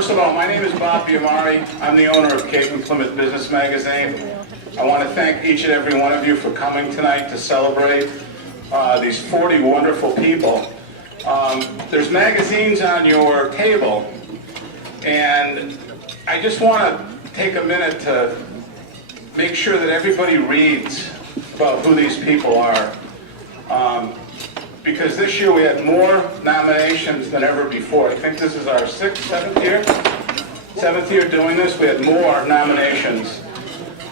First of all, my name is Bob Biamari. I'm the owner of Cape and Plymouth Business Magazine. I want to thank each and every one of you for coming tonight to celebrate these 40 wonderful people. There's magazines on your table, and I just want to take a minute to make sure that everybody reads about who these people are. Because this year we had more nominations than ever before. I think this is our seventh year doing this. We had more nominations.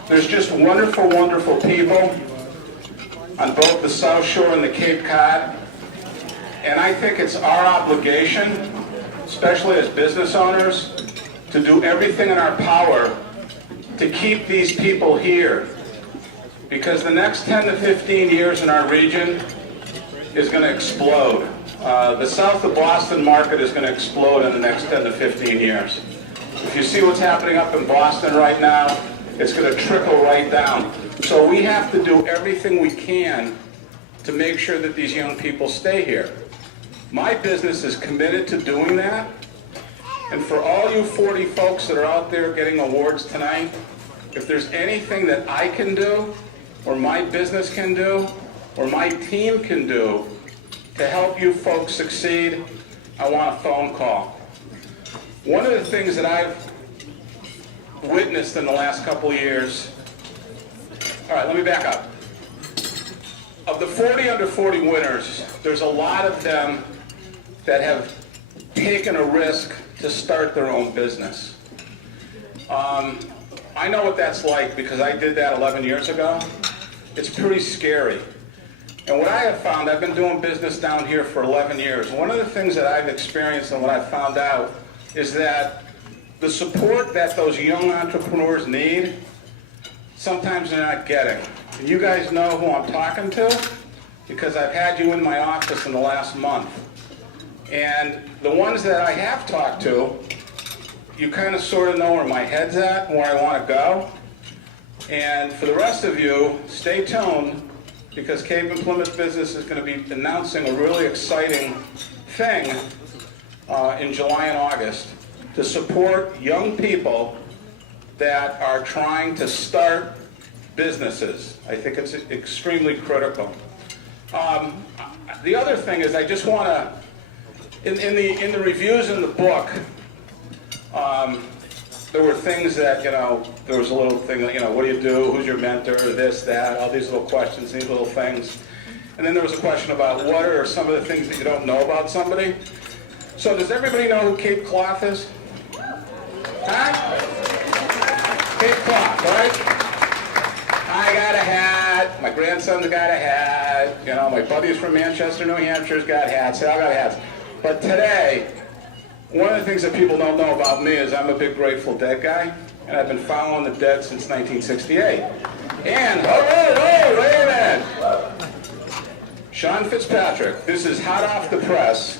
There's just wonderful, wonderful people on both the South Shore and the Cape Cod. And I think it's our obligation, especially as business owners, to do everything in our power to keep these people here. Because the next 10 to 15 years in our region is going to explode. The south of Boston market is going to explode in the next 10 to 15 years. If you see what's happening up in Boston right now, it's going to trickle right down. So we have to do everything we can to make sure that these young people stay here. My business is committed to doing that. And for all you 40 folks that are out there getting awards tonight, if there's anything that I can do, or my business can do, or my team can do to help you folks succeed, I want a phone call. One of the things that I've witnessed in the last couple of years, all right, let me back up. Of the 40 under 40 winners, there's a lot of them that have taken a risk to start their own business. I know what that's like because I did that 11 years ago. It's pretty scary. And what I have found, I've been doing business down here for 11 years. One of the things that I've experienced and what I've found out is that the support that those young entrepreneurs need, sometimes they're not getting. And you guys know who I'm talking to because I've had you in my office in the last month. And the ones that I have talked to, you kind of sort of know where my head's at and where I want to go. And for the rest of you, stay tuned, because Cape and Plymouth Business is going to be announcing a really exciting thing in July and August to support young people that are trying to start businesses. I think it's extremely critical. The other thing is I just want to, in the reviews in the book, there were things that, there was a little thing, what do you do, who's your mentor, this, that, all these little questions, these little things. And then there was a question about what are some of the things that you don't know about somebody. So does everybody know who Cape Cloth is? Huh? Cape Cloth, right? I got a hat, my grandson's got a hat, my buddies from Manchester, New Hampshire's got hats, they all got hats. But today, one of the things that people don't know about me is I'm a big Grateful Dead guy, and I've been following the Dead since 1968. And, wait a minute! Sean Fitzpatrick, this is hot off the press.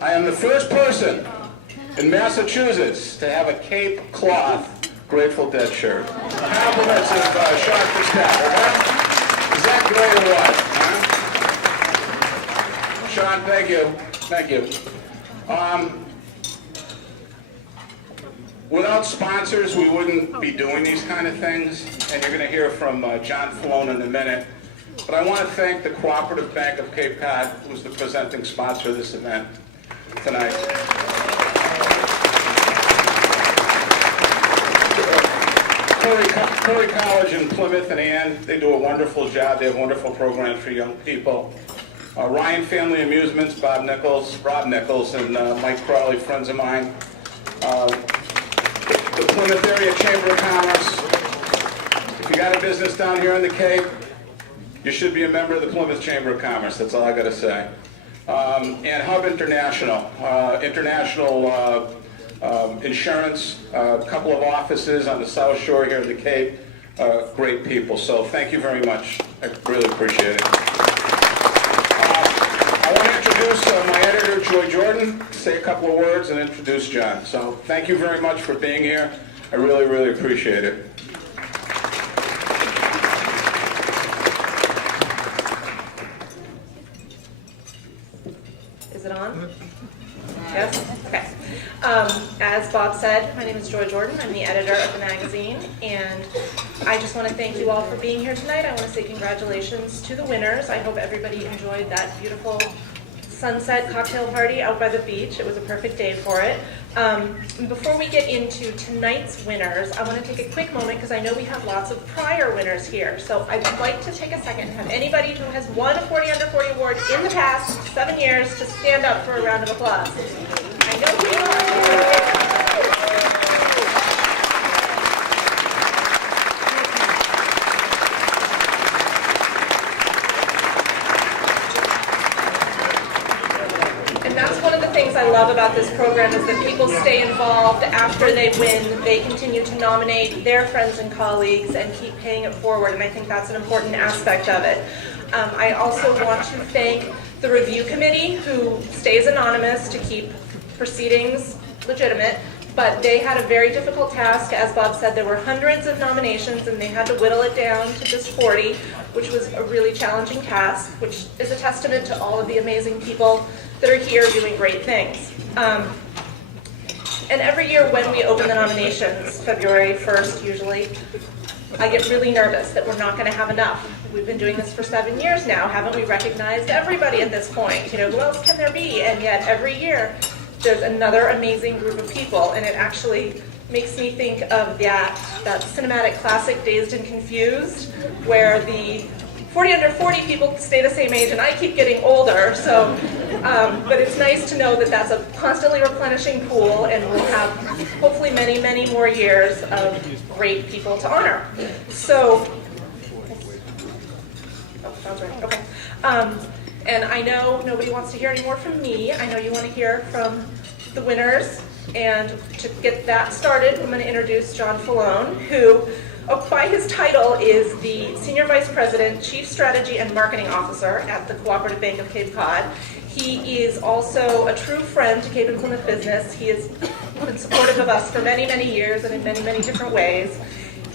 I am the first person in Massachusetts to have a Cape Cloth Grateful Dead shirt. Compliments of Sean Fitzpatrick, huh? Is that great or what? Huh? Sean, thank you. Thank you. Without sponsors, we wouldn't be doing these kind of things, and you're going to hear from John Falone in a minute. But I want to thank the Cooperative Bank of Cape Cod, who's the presenting sponsor of this event tonight. Curry College in Plymouth and Ann, they do a wonderful job. They have wonderful programs for young people. Ryan Family Amusements, Rob Nichols, and Mike Crowley, friends of mine. The Plymouth Area Chamber of Commerce. If you got a business down here in the Cape, you should be a member of the Plymouth Chamber of Commerce. That's all I got to say. And Hub International, insurance, a couple of offices on the South Shore here in the Cape. Great people. So thank you very much. I really appreciate it. I want to introduce my editor, Joy Jordan, say a couple of words and introduce John. So thank you very much for being here. I really, really appreciate it. Is it on? Yes? Okay. As Bob said, my name is Joy Jordan. I'm the editor of the magazine, and I just want to thank you all for being here tonight. I want to say congratulations to the winners. I hope everybody enjoyed that beautiful sunset cocktail party out by the beach. It was a perfect day for it. Before we get into tonight's winners, I want to take a quick moment because I know we have lots of prior winners here. So I'd like to take a second and have anybody who has won a 40 Under 40 award in the past 7 years to stand up for a round of applause. I know people are here. I love about this program is that people stay involved after they win. They continue to nominate their friends and colleagues and keep paying it forward, and I think that's an important aspect of it. I also want to thank the review committee who stays anonymous to keep proceedings legitimate, but they had a very difficult task. As Bob said, there were hundreds of nominations and they had to whittle it down to just 40, which was a really challenging task, which is a testament to all of the amazing people that are here doing great things. And every year when we open the nominations, February 1st usually, I get really nervous that we're not going to have enough. We've been doing this for 7 years now. Haven't we recognized everybody at this point? You know, who else can there be? And yet every year there's another amazing group of people, and it actually makes me think of that cinematic classic Dazed and Confused, where the 40 Under 40 people stay the same age and I keep getting older, so, but it's nice to know that that's a constantly replenishing pool and we'll have hopefully many, many more years of great people to honor. So, oh, sounds right, okay. And I know nobody wants to hear any more from me. I know you want to hear from the winners, and to get that started, I'm going to introduce John Falone, who by his title is the Senior Vice President, Chief Strategy and Marketing Officer at the Cooperative Bank of Cape Cod. He is also a true friend to Cape and Plymouth business. He has been supportive of us for many, many years and in many, many different ways.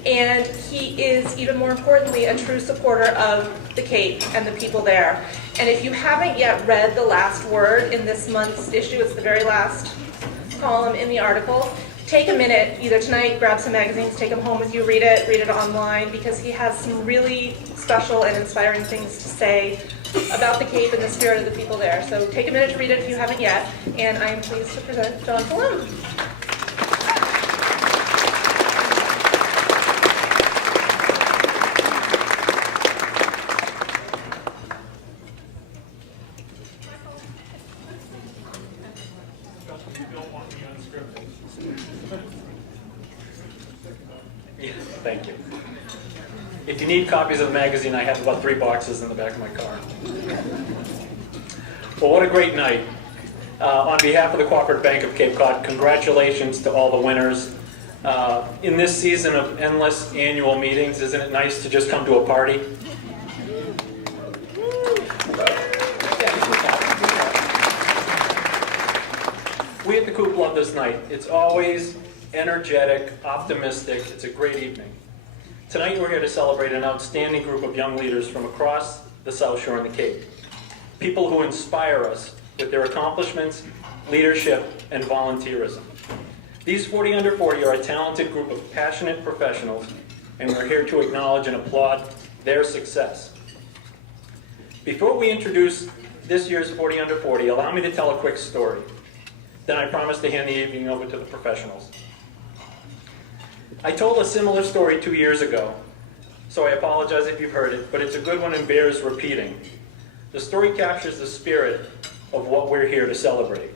And he is, even more importantly, a true supporter of the Cape and the people there. And if you haven't yet read the last word in this month's issue, it's the very last column in the article, take a minute, either tonight, grab some magazines, take them home with you, read it online, because he has some really special and inspiring things to say about the Cape and the spirit of the people there. So take a minute to read it if you haven't yet, and I am pleased to present John Falone. Thank you. If you need copies of the magazine, I have about 3 boxes in the back of my car. Well, what a great night. On behalf of the Cooperative Bank of Cape Cod, congratulations to all the winners. In this season of endless annual meetings, isn't it nice to just come to a party? We at the Coop love this night. It's always energetic, optimistic. It's a great evening. Tonight we're here to celebrate an outstanding group of young leaders from across the South Shore and the Cape. People who inspire us with their accomplishments, leadership, and volunteerism. These 40 Under 40 are a talented group of passionate professionals, and we're here to acknowledge and applaud their success. Before we introduce this year's 40 Under 40, allow me to tell a quick story. Then I promise to hand the evening over to the professionals. I told a similar story 2 years ago, so I apologize if you've heard it, but it's a good one and bears repeating. The story captures the spirit of what we're here to celebrate.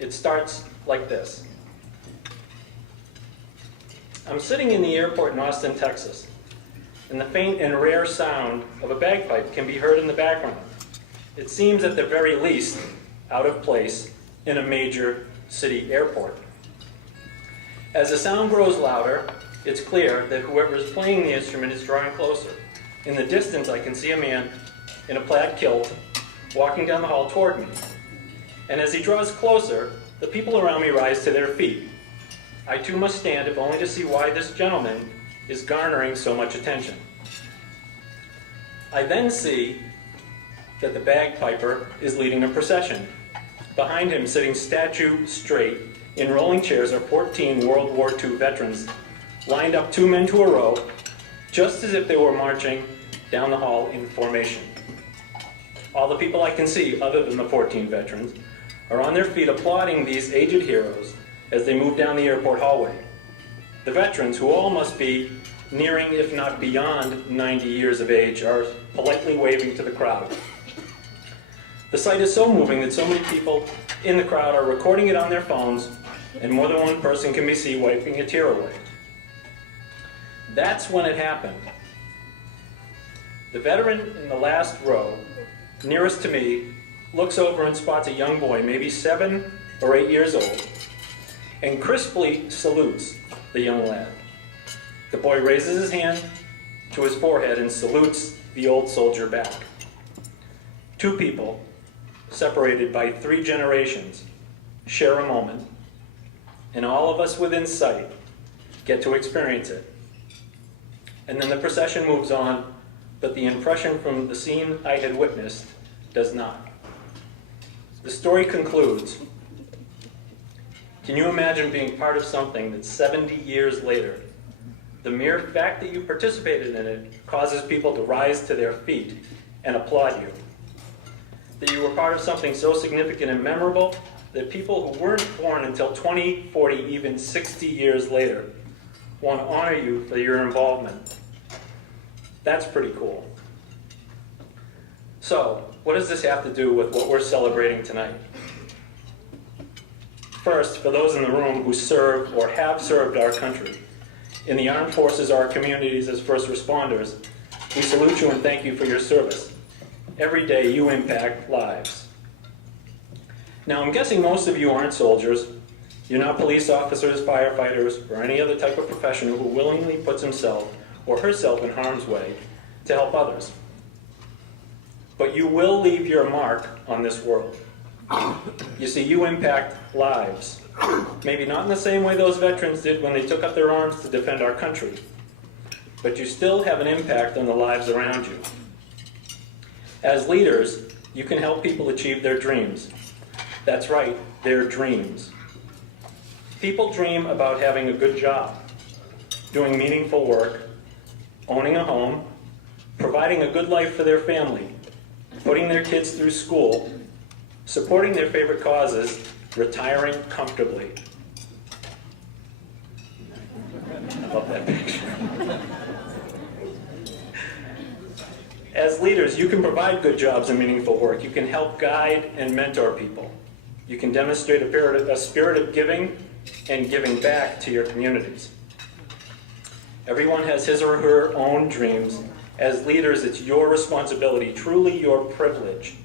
It starts like this. I'm sitting in the airport in Austin, Texas, and the faint and rare sound of a bagpipe can be heard in the background. It seems at the very least out of place in a major city airport. As the sound grows louder, it's clear that whoever is playing the instrument is drawing closer. In the distance, I can see a man in a plaid kilt walking down the hall toward me. And as he draws closer, the people around me rise to their feet. I too must stand, if only to see why this gentleman is garnering so much attention. I then see that the bagpiper is leading a procession. Behind him, sitting statue straight in rolling chairs, are 14 World War II veterans, lined up 2 men to a row, just as if they were marching down the hall in formation. All the people I can see, other than the 14 veterans, are on their feet applauding these aged heroes as they move down the airport hallway. The veterans, who all must be nearing, if not beyond, 90 years of age, are politely waving to the crowd. The sight is so moving that so many people in the crowd are recording it on their phones, and more than one person can be seen wiping a tear away. That's when it happened. The veteran in the last row, nearest to me, looks over and spots a young boy, maybe 7 or 8 years old, and crisply salutes the young lad. The boy raises his hand to his forehead and salutes the old soldier back. 2 people, separated by 3 generations, share a moment, and all of us within sight get to experience it. And then the procession moves on, but the impression from the scene I had witnessed does not. The story concludes. Can you imagine being part of something that 70 years later, the mere fact that you participated in it causes people to rise to their feet and applaud you? That you were part of something so significant and memorable that people who weren't born until 20, 40, even 60 years later want to honor you for your involvement. That's pretty cool. So, what does this have to do with what we're celebrating tonight? First, for those in the room who serve or have served our country, in the armed forces or our communities as first responders, we salute you and thank you for your service. Every day you impact lives. Now, I'm guessing most of you aren't soldiers. You're not police officers, firefighters, or any other type of professional who willingly puts himself or herself in harm's way to help others. But you will leave your mark on this world. You see, you impact lives. Maybe not in the same way those veterans did when they took up their arms to defend our country. But you still have an impact on the lives around you. As leaders, you can help people achieve their dreams. That's right, their dreams. People dream about having a good job, doing meaningful work, owning a home, providing a good life for their family, putting their kids through school, supporting their favorite causes, retiring comfortably. I love that picture. As leaders, you can provide good jobs and meaningful work. You can help guide and mentor people. You can demonstrate a spirit of giving and giving back to your communities. Everyone has his or her own dreams. As leaders, it's your responsibility, truly your privilege,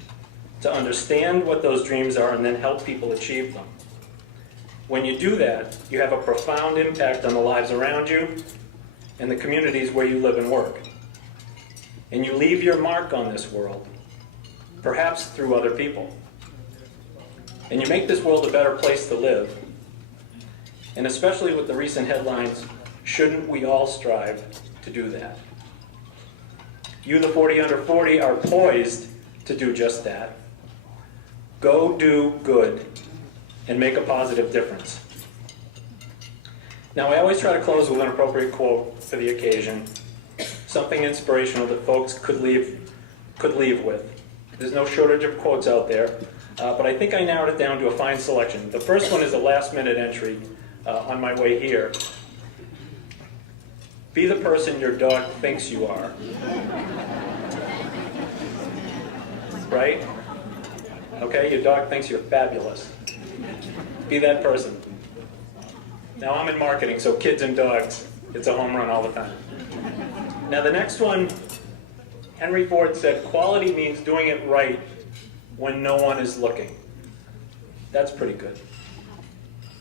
to understand what those dreams are and then help people achieve them. When you do that, you have a profound impact on the lives around you and the communities where you live and work. And you leave your mark on this world, perhaps through other people. And you make this world a better place to live. And especially with the recent headlines, shouldn't we all strive to do that? You, the 40 under 40, are poised to do just that. Go do good and make a positive difference. Now, I always try to close with an appropriate quote for the occasion, something inspirational that folks could leave with. There's no shortage of quotes out there, but I think I narrowed it down to a fine selection. The first one is a last-minute entry on my way here. Be the person your dog thinks you are. Right? Okay, your dog thinks you're fabulous. Be that person. Now, I'm in marketing, so kids and dogs, it's a home run all the time. Now, the next one, Henry Ford said, quality means doing it right when no one is looking. That's pretty good.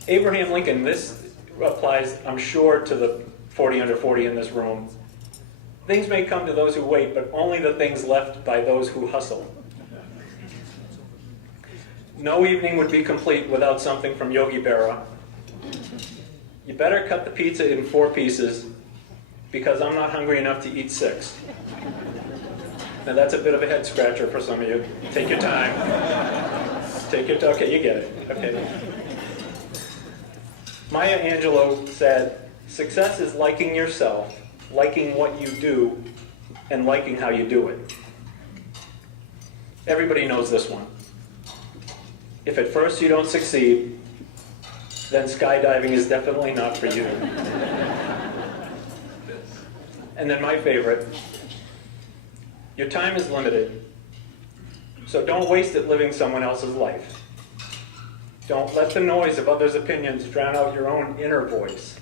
Abraham Lincoln, this applies, I'm sure, to the 40 under 40 in this room. Things may come to those who wait, but only the things left by those who hustle. No evening would be complete without something from Yogi Berra. You better cut the pizza in 4 pieces because I'm not hungry enough to eat 6. Now that's a bit of a head scratcher for some of you. Take your time. Take your time. Okay, you get it. Okay. Maya Angelou said, "Success is liking yourself, liking what you do, and liking how you do it." Everybody knows this one. If at first you don't succeed, then skydiving is definitely not for you. And then my favorite, your time is limited, so don't waste it living someone else's life. Don't let the noise of others' opinions drown out your own inner voice.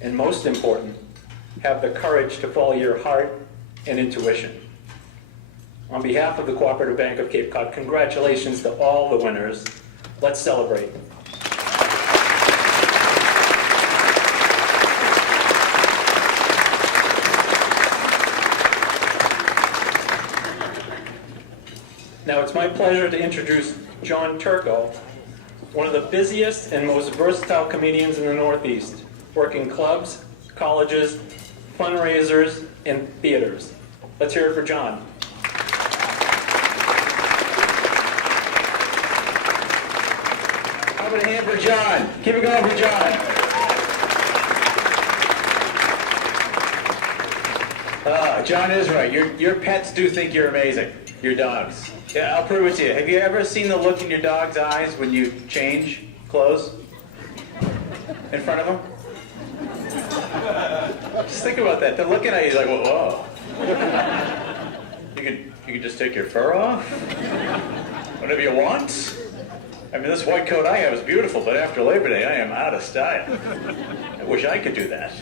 And most important, have the courage to follow your heart and intuition. On behalf of the Cooperative Bank of Cape Cod, congratulations to all the winners. Let's celebrate. Now it's my pleasure to introduce John Turco, one of the busiest and most versatile comedians in the Northeast, working clubs, colleges, fundraisers, and theaters. Let's hear it for John. How about a hand for John? Keep it going for John. John is right. Your pets do think you're amazing. Your dogs. Yeah, I'll prove it to you. Have you ever seen the look in your dog's eyes when you change clothes in front of them? Just think about that. They're looking at you like, whoa. You can just take your fur off whenever you want. I mean, this white coat I have is beautiful, but after Labor Day, I am out of style. I wish I could do that.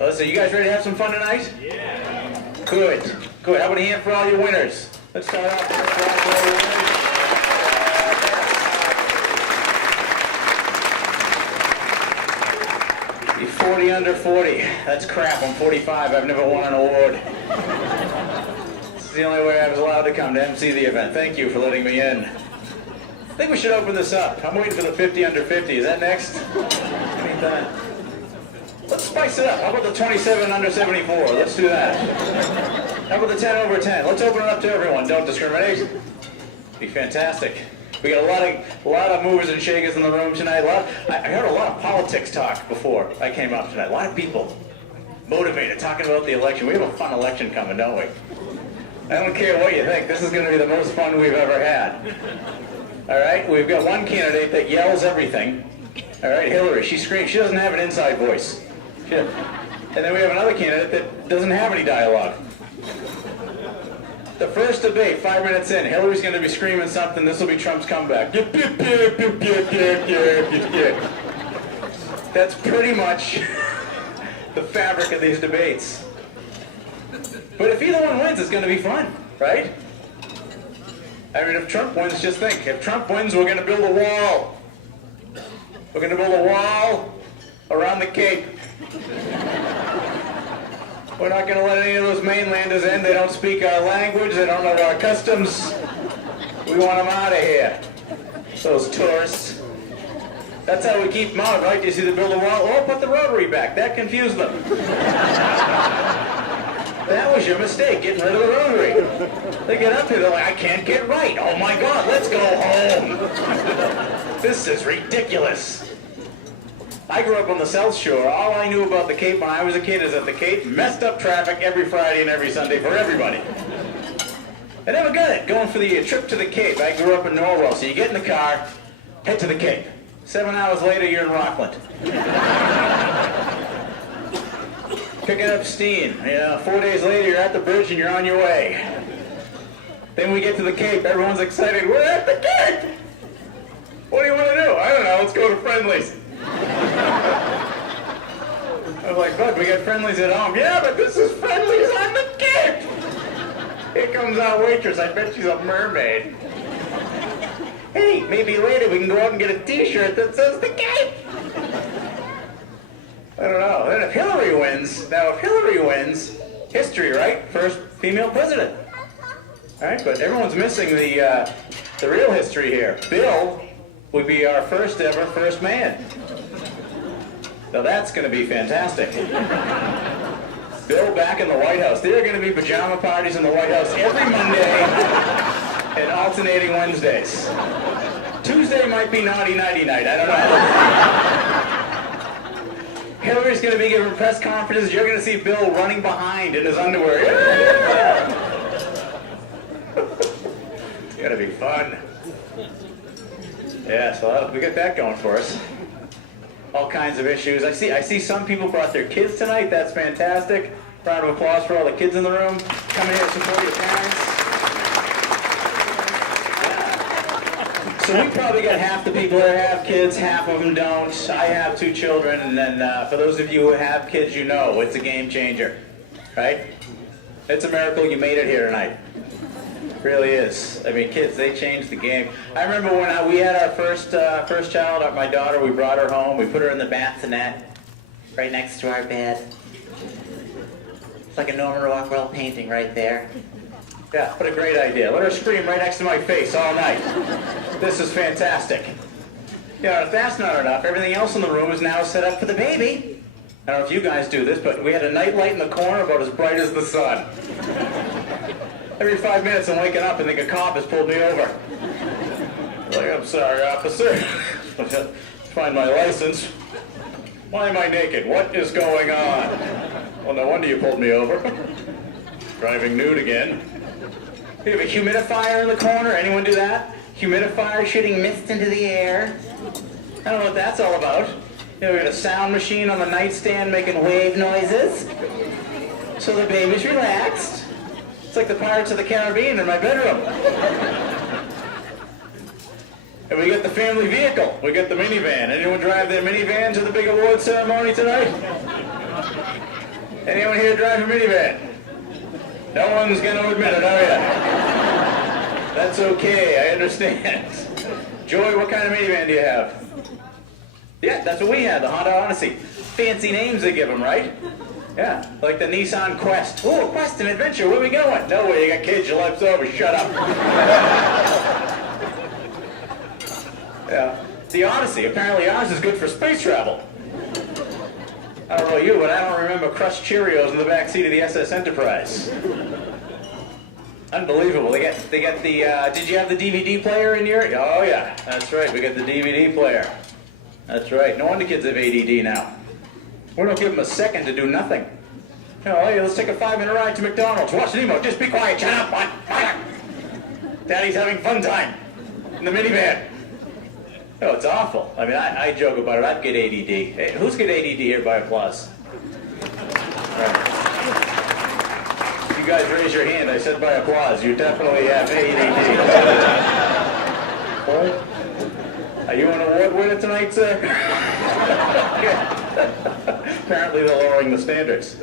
Well, listen, you guys ready to have some fun tonight? Yeah. Good. How about a hand for all your winners? Let's start off with all your winners. The 40 under 40. That's crap. I'm 45. I've never won an award. This is the only way I was allowed to come to MC the event. Thank you for letting me in. I think we should open this up. I'm waiting for the 50 under 50. Is that next? Anytime. Let's spice it up. How about the 27 under 74? Let's do that. How about the 10 over 10? Let's open it up to everyone. Don't discriminate. Be fantastic. We got a lot of movers and shakers in the room tonight. I heard a lot of politics talk before I came up tonight. A lot of people motivated, talking about the election. We have a fun election coming, don't we? I don't care what you think. This is going to be the most fun we've ever had. All right? We've got one candidate that yells everything. All right, Hillary. She screams. She doesn't have an inside voice. And then we have another candidate that doesn't have any dialogue. The first debate, 5 minutes in, Hillary's going to be screaming something. This will be Trump's comeback. That's pretty much the fabric of these debates. But if either one wins, it's going to be fun, right? I mean, if Trump wins, just think. If Trump wins, we're going to build a wall. We're going to build a wall around the Cape. We're not going to let any of those mainlanders in. They don't speak our language. They don't know our customs. We want them out of here. Those tourists. That's how we keep them out, right? You see the build a wall? Oh, put the rotary back. That confused them. That was your mistake, getting rid of the rotary. They get up here, they're like, I can't get right. Oh my God, let's go home. This is ridiculous. I grew up on the South Shore. All I knew about the Cape when I was a kid is that the Cape messed up traffic every Friday and every Sunday for everybody. I never got it, going for the trip to the Cape. I grew up in Norwell, so you get in the car, head to the Cape. 7 hours later, you're in Rockland. Picking up steam. 4 days later, you're at the bridge and you're on your way. Then we get to the Cape. Everyone's excited. We're at the Cape! What do you want to do? I don't know. Let's go to Friendly's. I was like, look, we got Friendly's at home. Yeah, but this is Friendly's on the Cape! Here comes our waitress. I bet she's a mermaid. Hey, maybe later we can go out and get a t-shirt that says the Cape! I don't know. Then if Hillary wins, history, right? First female president. All right, but everyone's missing the real history here. Bill would be our first ever first man. Now that's going to be fantastic. Bill back in the White House. There are going to be pajama parties in the White House every Monday. and alternating Wednesdays. Tuesday might be naughty nighty night, I don't know. Hillary's going to be giving press conferences. You're going to see Bill running behind in his underwear. It's going to be fun. Yeah, so we got that going for us. All kinds of issues. I see some people brought their kids tonight. That's fantastic. Round of applause for all the kids in the room. Coming here to support your parents. Yeah. So we probably got half the people that have kids, half of them don't. I have 2 children, and then for those of you who have kids, you know it's a game changer, right? It's a miracle you made it here tonight. It really is. I mean, kids, they changed the game. I remember when we had our first child, my daughter. We brought her home. We put her in the bassinet right next to our bed. It's like a Norman Rockwell painting right there. Yeah, what a great idea. Let her scream right next to my face all night. This is fantastic. You know, if that's not enough, everything else in the room is now set up for the baby. I don't know if you guys do this, but we had a night light in the corner about as bright as the sun. Every 5 minutes I'm waking up and think a cop has pulled me over. Like, I'm sorry, officer. Find my license. Why am I naked? What is going on? Well, no wonder you pulled me over. Driving nude again. We have a humidifier in the corner. Anyone do that? Humidifier shooting mist into the air. I don't know what that's all about. You know, we got a sound machine on the nightstand making wave noises. So the baby's relaxed. It's like the Pirates of the Caribbean in my bedroom. And we got the family vehicle. We got the minivan. Anyone drive their minivan to the big award ceremony tonight? Anyone here drive a minivan? No one's going to admit it, are you? That's okay, I understand. Joy, what kind of minivan do you have? Yeah, that's what we had, the Honda Odyssey. Fancy names they give them, right? Yeah, like the Nissan Quest. Oh, Quest and Adventure, where we going? No way, you got kids, your life's over, shut up. Yeah, the Odyssey, apparently ours is good for space travel. I don't know you, but I don't remember crushed Cheerios in the back seat of the SS Enterprise. Unbelievable. They get the, did you have the DVD player in your? Oh yeah, that's right, we got the DVD player. That's right, no wonder kids have ADD now. We don't give them a second to do nothing. You know, hey, let's take a 5-minute ride to McDonald's. Watch Nemo, just be quiet, shut up, what? Daddy's having fun time in the minivan. Oh, it's awful. I mean, I joke about it. I'd get ADD. Hey, who's get ADD here by applause? Right. You guys raise your hand. I said by applause. You definitely have ADD. Are you an award winner tonight, sir? Apparently they're lowering the standards.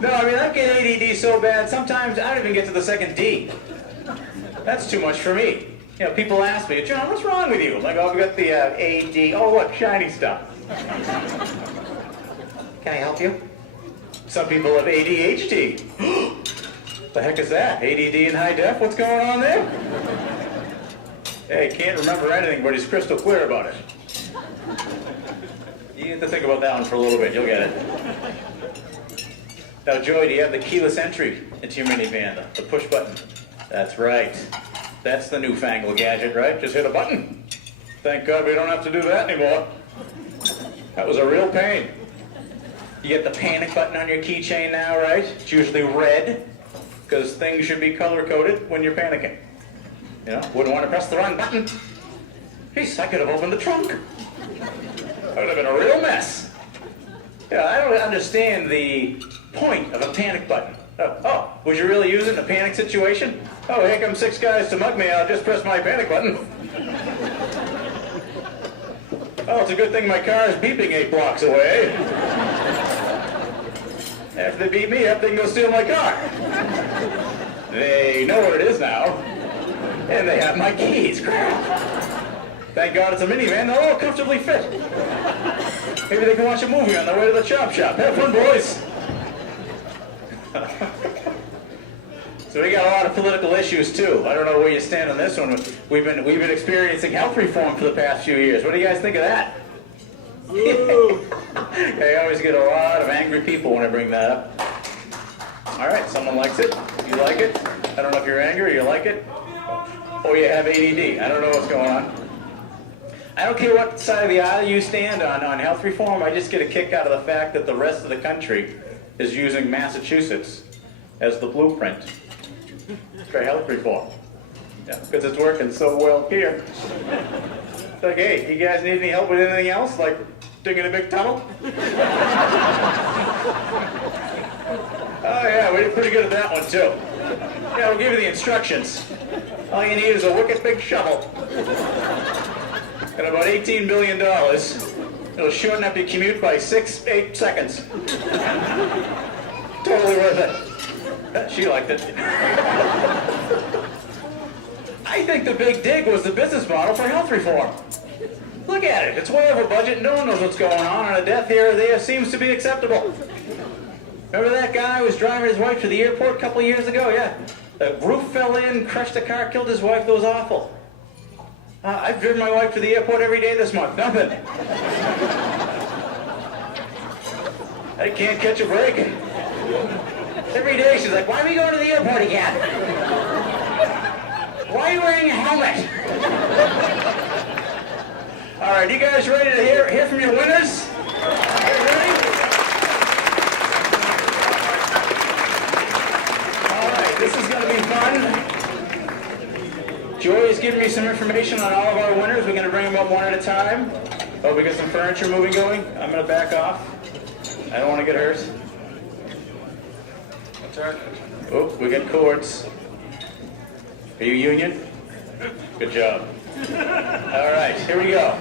No, I mean, I get ADD so bad, sometimes I don't even get to the second D. That's too much for me. You know, people ask me, John, what's wrong with you? I'm like, oh, I've got the AD. Oh, look, shiny stuff. Can I help you? Some people have ADHD. The heck is that? ADD in high def? What's going on there? Hey, can't remember anything, but he's crystal clear about it. You have to think about that one for a little bit. You'll get it. Now, Joy, do you have the keyless entry into your minivan, the push button? That's right. That's the newfangled gadget, right? Just hit a button. Thank God we don't have to do that anymore. That was a real pain. You get the panic button on your keychain now, right? It's usually red, because things should be color-coded when you're panicking. You know, wouldn't want to press the wrong button. Jeez, I could have opened the trunk. That would have been a real mess. Yeah, I don't understand the point of a panic button. Oh, would you really use it in a panic situation? Oh, here come 6 guys to mug me, I'll just press my panic button. Oh, it's a good thing my car is beeping 8 blocks away. After they beat me up, they can go steal my car. They know where it is now. And they have my keys. Crap. Thank God it's a minivan, they'll all comfortably fit. Maybe they can watch a movie on their way to the chop shop. Have fun, boys. So we got a lot of political issues too. I don't know where you stand on this one. We've been experiencing health reform for the past few years. What do you guys think of that? I always get a lot of angry people when I bring that up. All right, someone likes it. You like it? I don't know if you're angry or you like it. Or you have ADD. I don't know what's going on. I don't care what side of the aisle you stand on health reform. I just get a kick out of the fact that the rest of the country is using Massachusetts as the blueprint for health reform. Yeah, because it's working so well here. It's like, hey, you guys need any help with anything else? Like digging a big tunnel? Oh yeah, we did pretty good at that one too. Yeah, we'll give you the instructions. All you need is a wicked big shovel. And about $18 billion. It'll shorten up your commute by 8 seconds. Totally worth it. She liked it. I think the big dig was the business model for health reform. Look at it. It's way over budget. No one knows what's going on, and a death here or there seems to be acceptable. Remember that guy who was driving his wife to the airport a couple of years ago? Yeah. The roof fell in, crushed the car, killed his wife. That was awful. I've driven my wife to the airport every day this month. Nothing. I can't catch a break. Every day she's like, why are we going to the airport again? Why are you wearing a helmet? All right, you guys ready to hear from your winners? Are you ready? All right, this is going to be fun. Joy is giving me some information on all of our winners. We're going to bring them up one at a time. Oh, we got some furniture moving going. I'm going to back off. I don't want to get hurt. What's that? Oh, we got cords. Are you union? Good job. All right, here we go.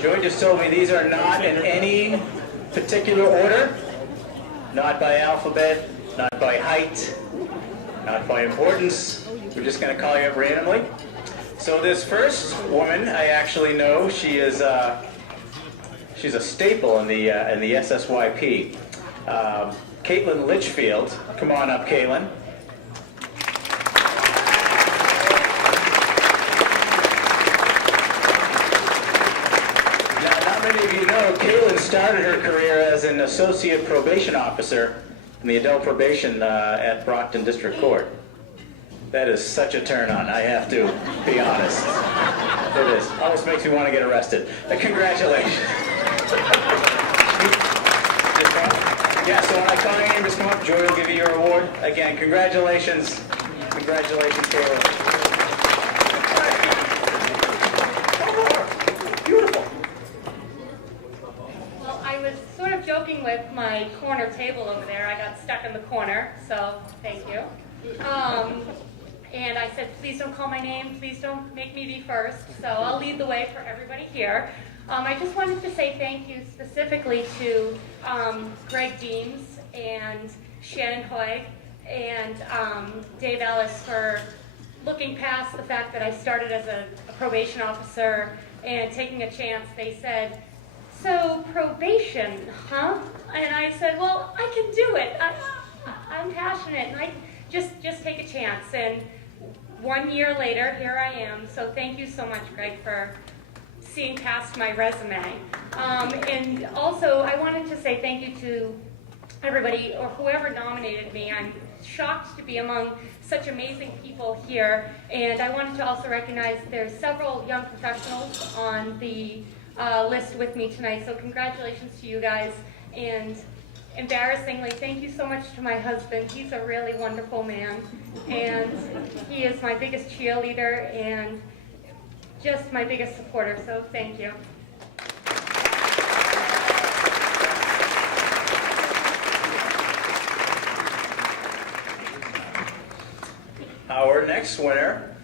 Joy just told me these are not in any particular order. Not by alphabet, not by height, not by importance. We're just going to call you up randomly. So this first woman, I actually know. She's a staple in the SSYP. Caitlin Litchfield. Come on up, Caitlin. Many of you know, Caitlin started her career as an associate probation officer in the adult probation at Brockton District Court. That is such a turn on, I have to be honest. It is. Almost makes me want to get arrested. Congratulations. Yeah, so when I call your name, just come up. Joy will give you your award. Again, congratulations. Congratulations, Caitlin. Joking with my corner table over there. I got stuck in the corner, so thank you. And I said, please don't call my name, please don't make me be first, so I'll lead the way for everybody here. I just wanted to say thank you specifically to Greg Deems and Shannon Hoy and Dave Ellis for looking past the fact that I started as a probation officer and taking a chance. They said, so probation, huh? And I said, well, I can do it. I'm passionate, and I just take a chance. And 1 year later, here I am. So thank you so much, Greg, for seeing past my resume. And also, I wanted to say thank you to everybody or whoever nominated me. I'm shocked to be among such amazing people here. And I wanted to also recognize there's several young professionals on the list with me tonight, so congratulations to you guys, and embarrassingly, thank you so much to my husband. He's a really wonderful man, and he is my biggest cheerleader and just my biggest supporter, so thank you. Our next winner,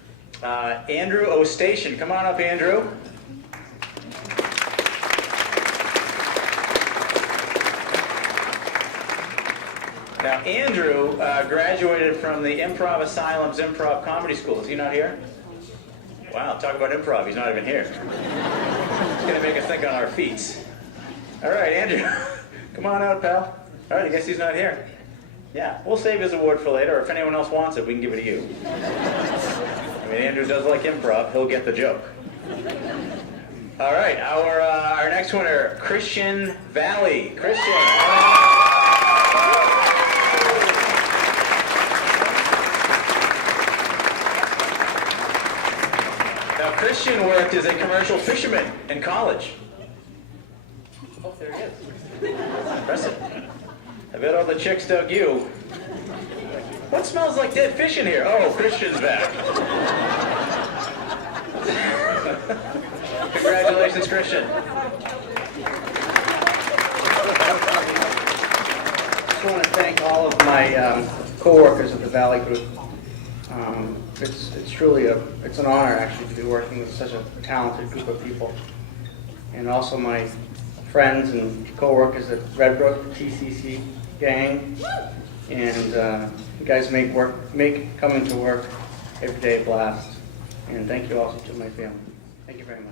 Andrew O'Station. Come on up, Andrew. Now, Andrew graduated from the Improv Asylum's Improv Comedy School. Is he not here? Wow, talk about improv. He's not even here. He's going to make us think on our feet. All right, Andrew. Come on out, pal. All right, I guess he's not here. Yeah, we'll save his award for later, or if anyone else wants it, we can give it to you. I mean, Andrew does like improv, he'll get the joke. All right, our next winner, Christian Valley. Christian. Now, Christian worked as a commercial fisherman in college. Oh, there he is. Impressive. I bet all the chicks dug you. What smells like dead fish in here? Oh, Christian's back. Congratulations, Christian. I just want to thank all of my co-workers at the Valley Group. It's truly it's an honor actually to be working with such a talented group of people, and also my friends and co-workers at Redbrook TCC gang, and you guys make coming to work every day a blast. And thank you also to my family. Thank you very much.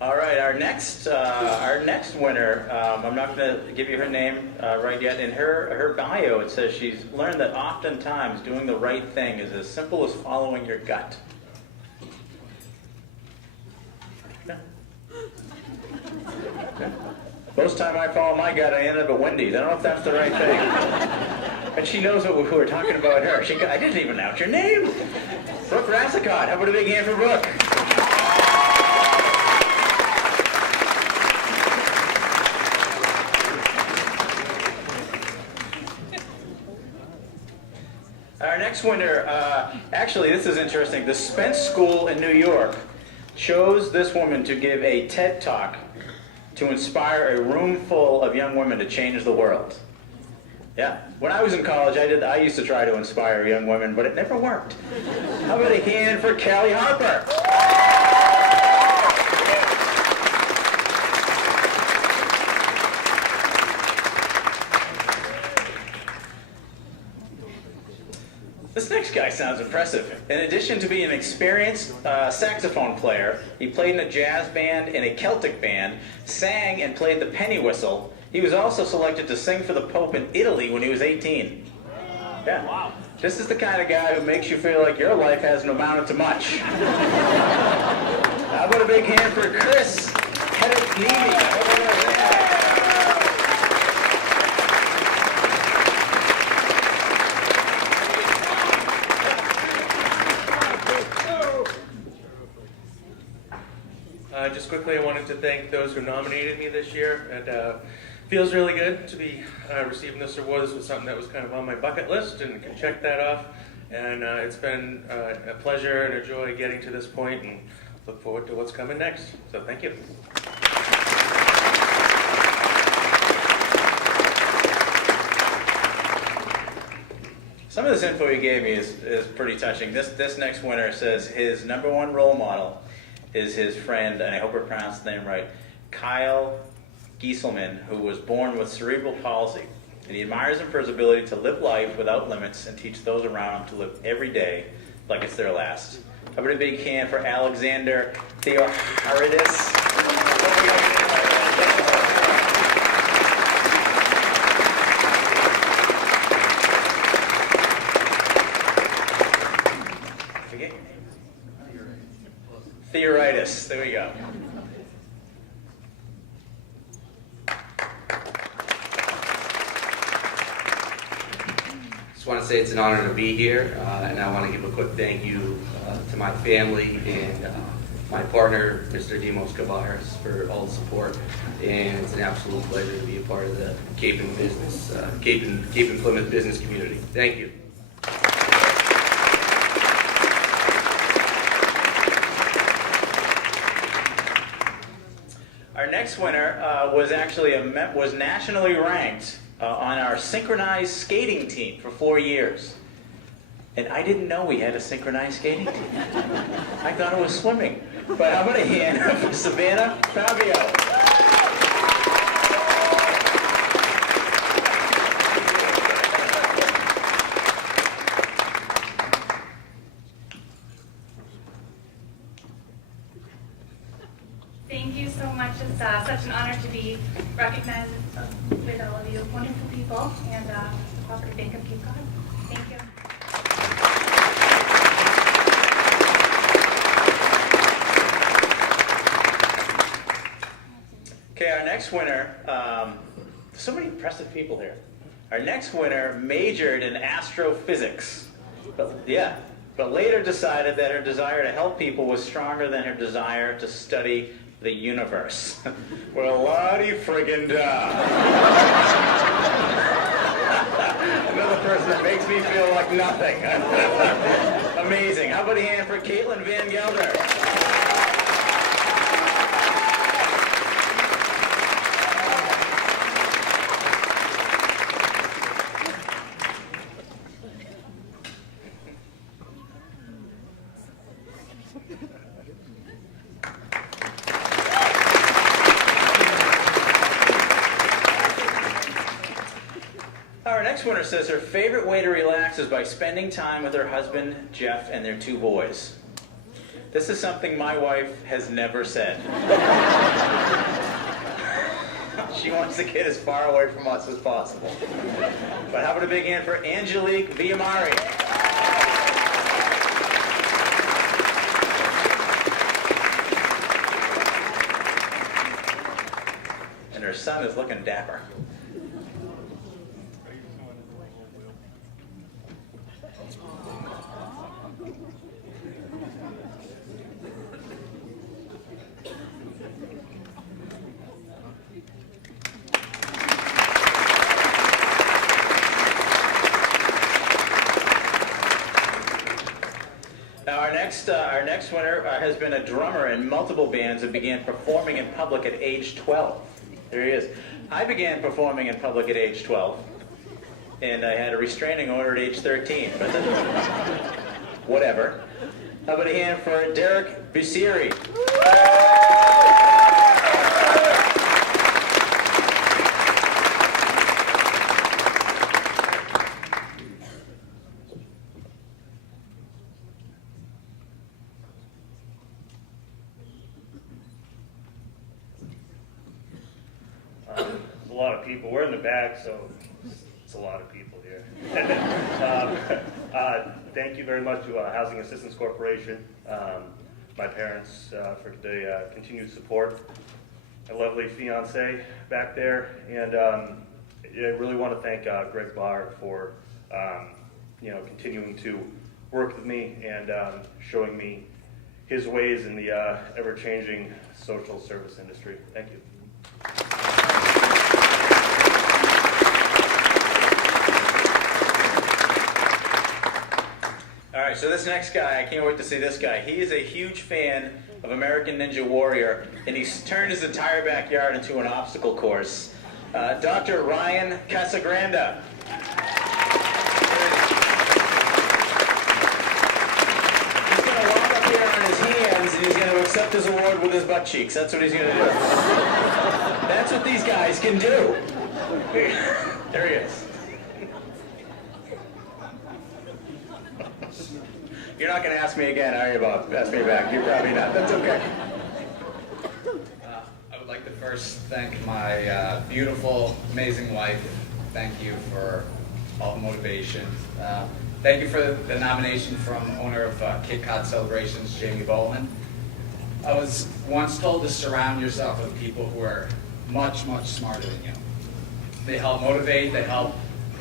All right, our next winner. I'm not going to give you her name right yet. In her bio, it says she's learned that oftentimes doing the right thing is as simple as following your gut. Yeah. Okay. Most time I follow my gut, I end up at Wendy's. I don't know if that's the right thing. But she knows what we're talking about her. I didn't even announce your name. Brooke Rassicott. How about a big hand for Brooke? Our next winner, actually this is interesting. The Spence School in New York chose this woman to give a TED Talk to inspire a room full of young women to change the world. Yeah, when I was in college, I used to try to inspire young women, but it never worked. How about a hand for Callie Harper? This next guy sounds impressive. In addition to being an experienced saxophone player, he played in a jazz band and a Celtic band, sang and played the penny whistle. He was also selected to sing for the Pope in Italy when he was 18. Yeah. Wow. This is the kind of guy who makes you feel like your life hasn't amounted to much. How about a big hand for Chris Hedek-Neely? Just quickly, I wanted to thank those who nominated me this year. It feels really good to be receiving this award. This was something that was kind of on my bucket list, and can check that off. And it's been a pleasure and a joy getting to this point, and look forward to what's coming next. So thank you. Some of this info he gave me is pretty touching. This next winner says his #1 role model is his friend, and I hope I pronounced the name right, Kyle Gieselman, who was born with cerebral palsy. And he admires him for his ability to live life without limits and teach those around him to live every day like it's their last. How about a big hand for Alexander Theoharidis? Theoritis. There we go. Just want to say it's an honor to be here, and I want to give a quick thank you to my family and my partner, Mr. Dimos Cavares, for all the support. And it's an absolute pleasure to be a part of the Cape and Plymouth business community. Thank you. Our next winner was actually was nationally ranked on our synchronized skating team for 4 years. And I didn't know we had a synchronized skating team. I thought it was swimming. But how about a hand for Savannah Fabio? wonderful people and the Cooperative Bank of Cape Cod. Thank you. Okay, our next winner, so many impressive people here. Our next winner majored in astrophysics, but later decided that her desire to help people was stronger than her desire to study the universe. Well, lottie friggin' da. Another person that makes me feel like nothing. Amazing. How about a hand for Caitlin Van Gelder? Our next winner says her favorite way to relax is by spending time with her husband, Jeff, and their 2 boys. This is something my wife has never said. She wants to get as far away from us as possible. But how about a big hand for Angelique Villamari? And her son is looking dapper. Now our next winner has been a drummer in multiple bands and began performing in public at age 12. There he is. I began performing in public at age 12, and I had a restraining order at age 13. But whatever. How about a hand for Derek Busiri? There's a lot of people. We're in the back, so it's a lot of people here. Thank you very much to Housing Assistance Corporation, my parents for the continued support, my lovely fiance back there, and I really want to thank Greg Barr for continuing to work with me and showing me his ways in the ever-changing social service industry. Thank you. All right, so this next guy, I can't wait to see this guy. He is a huge fan of American Ninja Warrior, and he's turned his entire backyard into an obstacle course. Dr. Ryan Casagranda. He's going to walk up here on his hands, and he's going to accept his award with his butt cheeks. That's what he's going to do. That's what these guys can do. There he is. You're not going to ask me again, are you, Bob? Ask me back. You're probably not. That's okay. I would like to first thank my beautiful, amazing wife. Thank you for all the motivation. Thank you for the nomination from owner of Cape Cod Celebrations, Jamie Bowman. I was once told to surround yourself with people who are much, much smarter than you. They help motivate, they help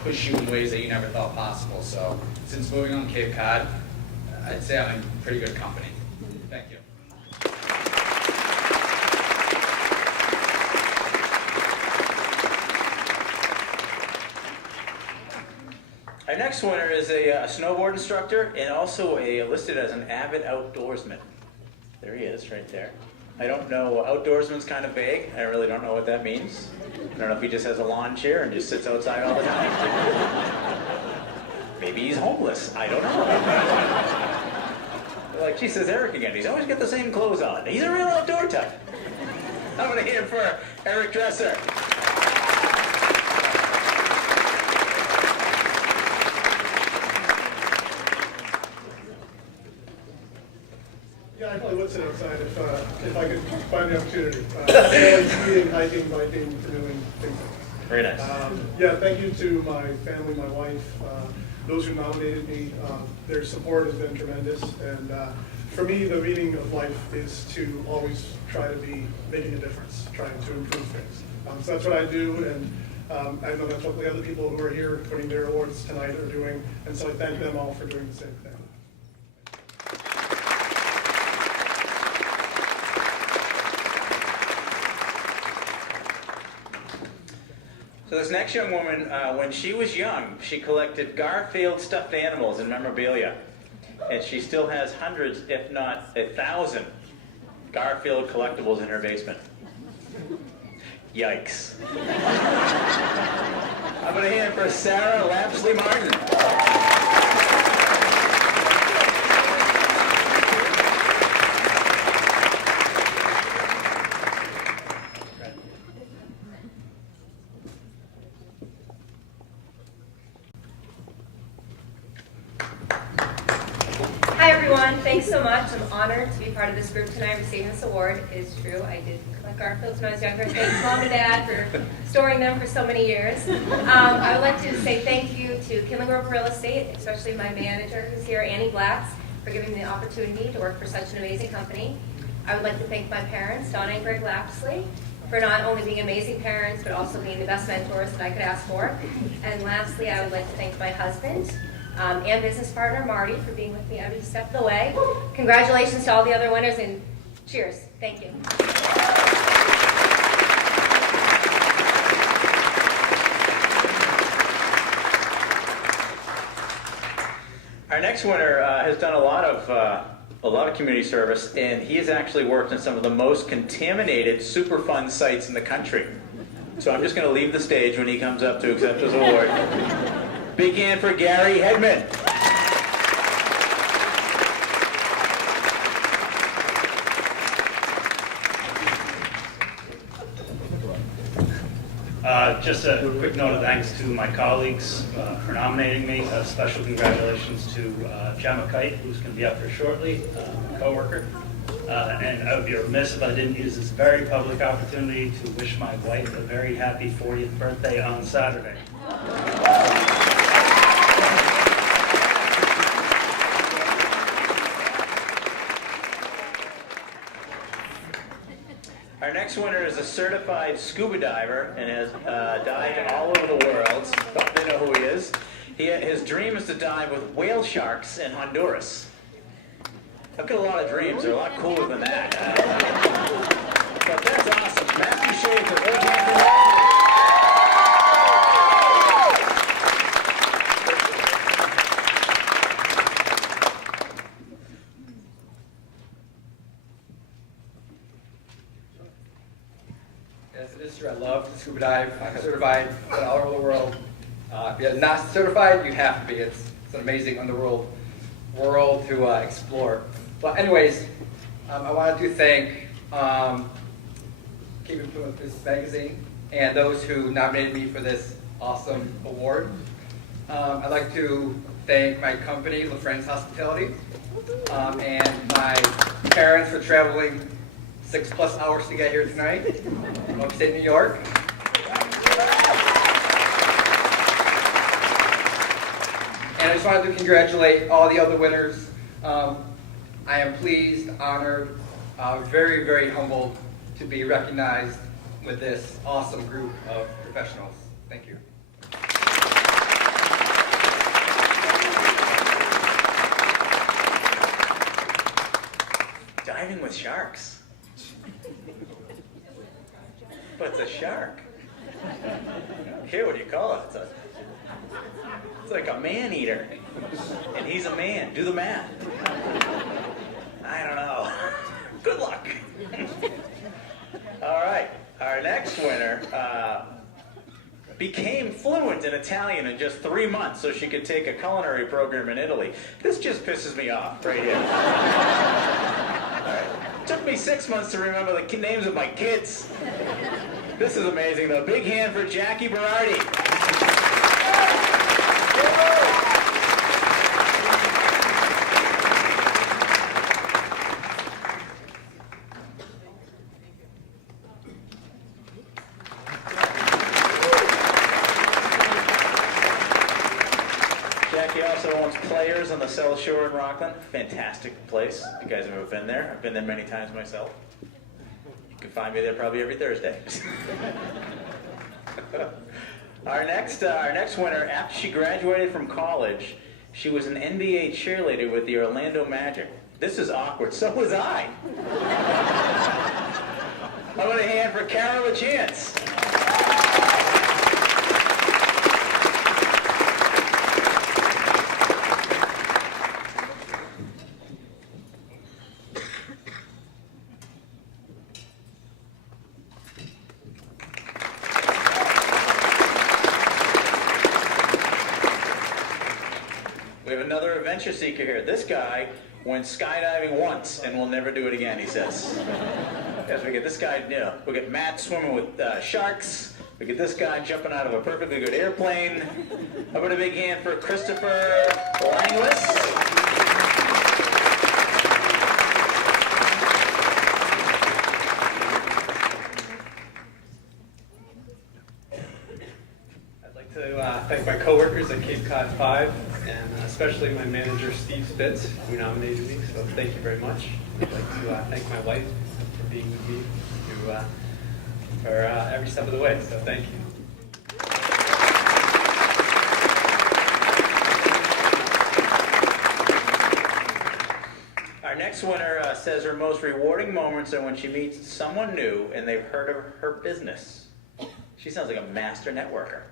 push you in ways that you never thought possible. So since moving on Cape Cod, I'd say I'm in pretty good company. Thank you. Our next winner is a snowboard instructor and also listed as an avid outdoorsman. There he is, right there. I don't know, outdoorsman's kind of vague. I really don't know what that means. I don't know if he just has a lawn chair and just sits outside all the time. Maybe he's homeless. I don't know. Like, she says Eric again. He's always got the same clothes on. He's a real outdoor type. I'm going to hear for Eric Dresser. Yeah, I probably would sit outside if I could find the opportunity. Skiing, hiking, biking, canoeing, things like that. Very nice. Yeah, thank you to my family, my wife, those who nominated me. Their support has been tremendous. And for me, the meaning of life is to always try to be making a difference, trying to improve things. So that's what I do, and I know that's what the other people who are here putting their awards tonight are doing. And so I thank them all for doing the same thing. So this next young woman, when she was young, she collected Garfield stuffed animals and memorabilia. And she still has hundreds, if not 1,000, Garfield collectibles in her basement. Yikes. How about a hand for Sarah Lapsley Martin? Hi everyone, thanks so much. I'm honored to be part of this group tonight receiving this award. It is true, I did collect Garfields when I was younger. Thanks Mom and Dad for storing them for so many years. I would like to say thank you to Kinley Grove Real Estate, especially my manager who's here, Annie Blacks, for giving me the opportunity to work for such an amazing company. I would like to thank my parents, Donna and Greg Lapsley, for not only being amazing parents, but also being the best mentors that I could ask for. And lastly, I would like to thank my husband, and business partner Marty for being with me every step of the way. Congratulations to all the other winners and cheers. Thank you. Our next winner has done a lot of community service, and he has actually worked in some of the most contaminated Superfund sites in the country. So I'm just going to leave the stage when he comes up to accept his award. Big hand for Gary Hedman. Just a quick note of thanks to my colleagues for nominating me. A special congratulations to Gemma Kite, who's going to be up here shortly, a co-worker. And I would be remiss if I didn't use this very public opportunity to wish my wife a very happy 40th birthday on Saturday. Our next winner is a certified scuba diver and has dived all over the world. Oh, they know who he is. His dream is to dive with whale sharks in Honduras. I've got a lot of dreams. They're a lot cooler than that. But that's awesome. Matthew Schaefer, big hand for that. As an industry, I love to scuba dive. I'm certified all over the world. If you're not certified, you have to be. It's an amazing underworld world to explore. But anyways, I wanted to thank Keep It With This magazine and those who nominated me for this awesome award. I'd like to thank my company, LaFrance Hospitality, and my parents for traveling 6+ hours to get here tonight from upstate New York. And I just wanted to congratulate all the other winners. I am pleased, honored, very, very humbled to be recognized with this awesome group of professionals. Thank you. Diving with sharks. But it's a shark. Here, what do you call it? It's like a man-eater. And he's a man. Do the math. I don't know. Good luck. All right. Our next winner became fluent in Italian in just 3 months so she could take a culinary program in Italy. This just pisses me off right here. All right. Took me 6 months to remember the names of my kids. This is amazing, though. Big hand for Jackie Berardi. Jackie also owns Players on the South Shore in Rockland. Fantastic place. If you guys have ever been there, I've been there many times myself. You can find me there probably every Thursday. Our next winner, after she graduated from college, she was an NBA cheerleader with the Orlando Magic. This is awkward. So was I. I'm going to hand for Carol a chance. We have another adventure seeker here. This guy went skydiving once and will never do it again, he says. Yes, we get this guy, we get Matt swimming with sharks. We get this guy jumping out of a perfectly good airplane. How about a big hand for Christopher Langlis? I'd like to thank my coworkers at Cape Cod 5, and especially my manager, Steve Spitz, who nominated me, so thank you very much. I'd like to thank my wife for being with me for every step of the way, so thank you. Our next winner says her most rewarding moments are when she meets someone new and they've heard of her business. She sounds like a master networker.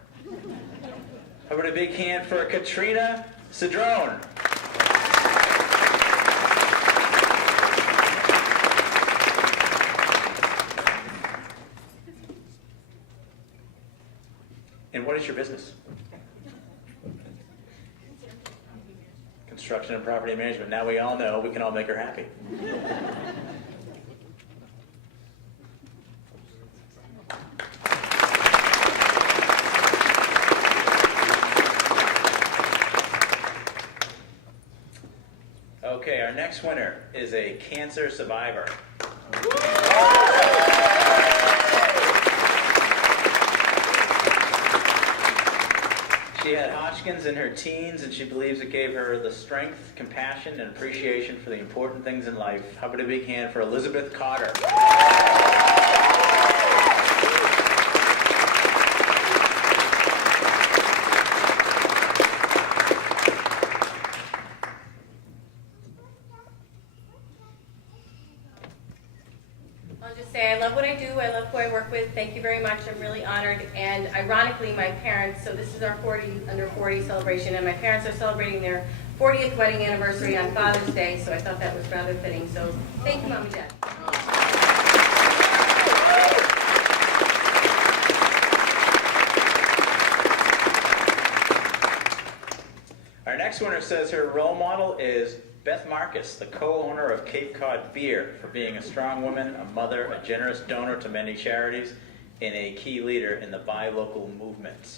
How about a big hand for Katrina Cedrone? And what is your business? Construction and property management. Now we all know we can all make her happy. Okay, our next winner is a cancer survivor. She had Hodgkin's in her teens, and she believes it gave her the strength, compassion, and appreciation for the important things in life. How about a big hand for Elizabeth Cotter? I'll just say I love what I do. I love who I work with. Thank you very much. I'm really honored. And ironically, my parents, so this is our 40 under 40 celebration, and my parents are celebrating their 40th wedding anniversary on Father's Day, so I thought that was rather fitting. So thank you, Mom and Dad. Our next winner says her role model is Beth Marcus, the co-owner of Cape Cod Beer, for being a strong woman, a mother, a generous donor to many charities, and a key leader in the buy local movement.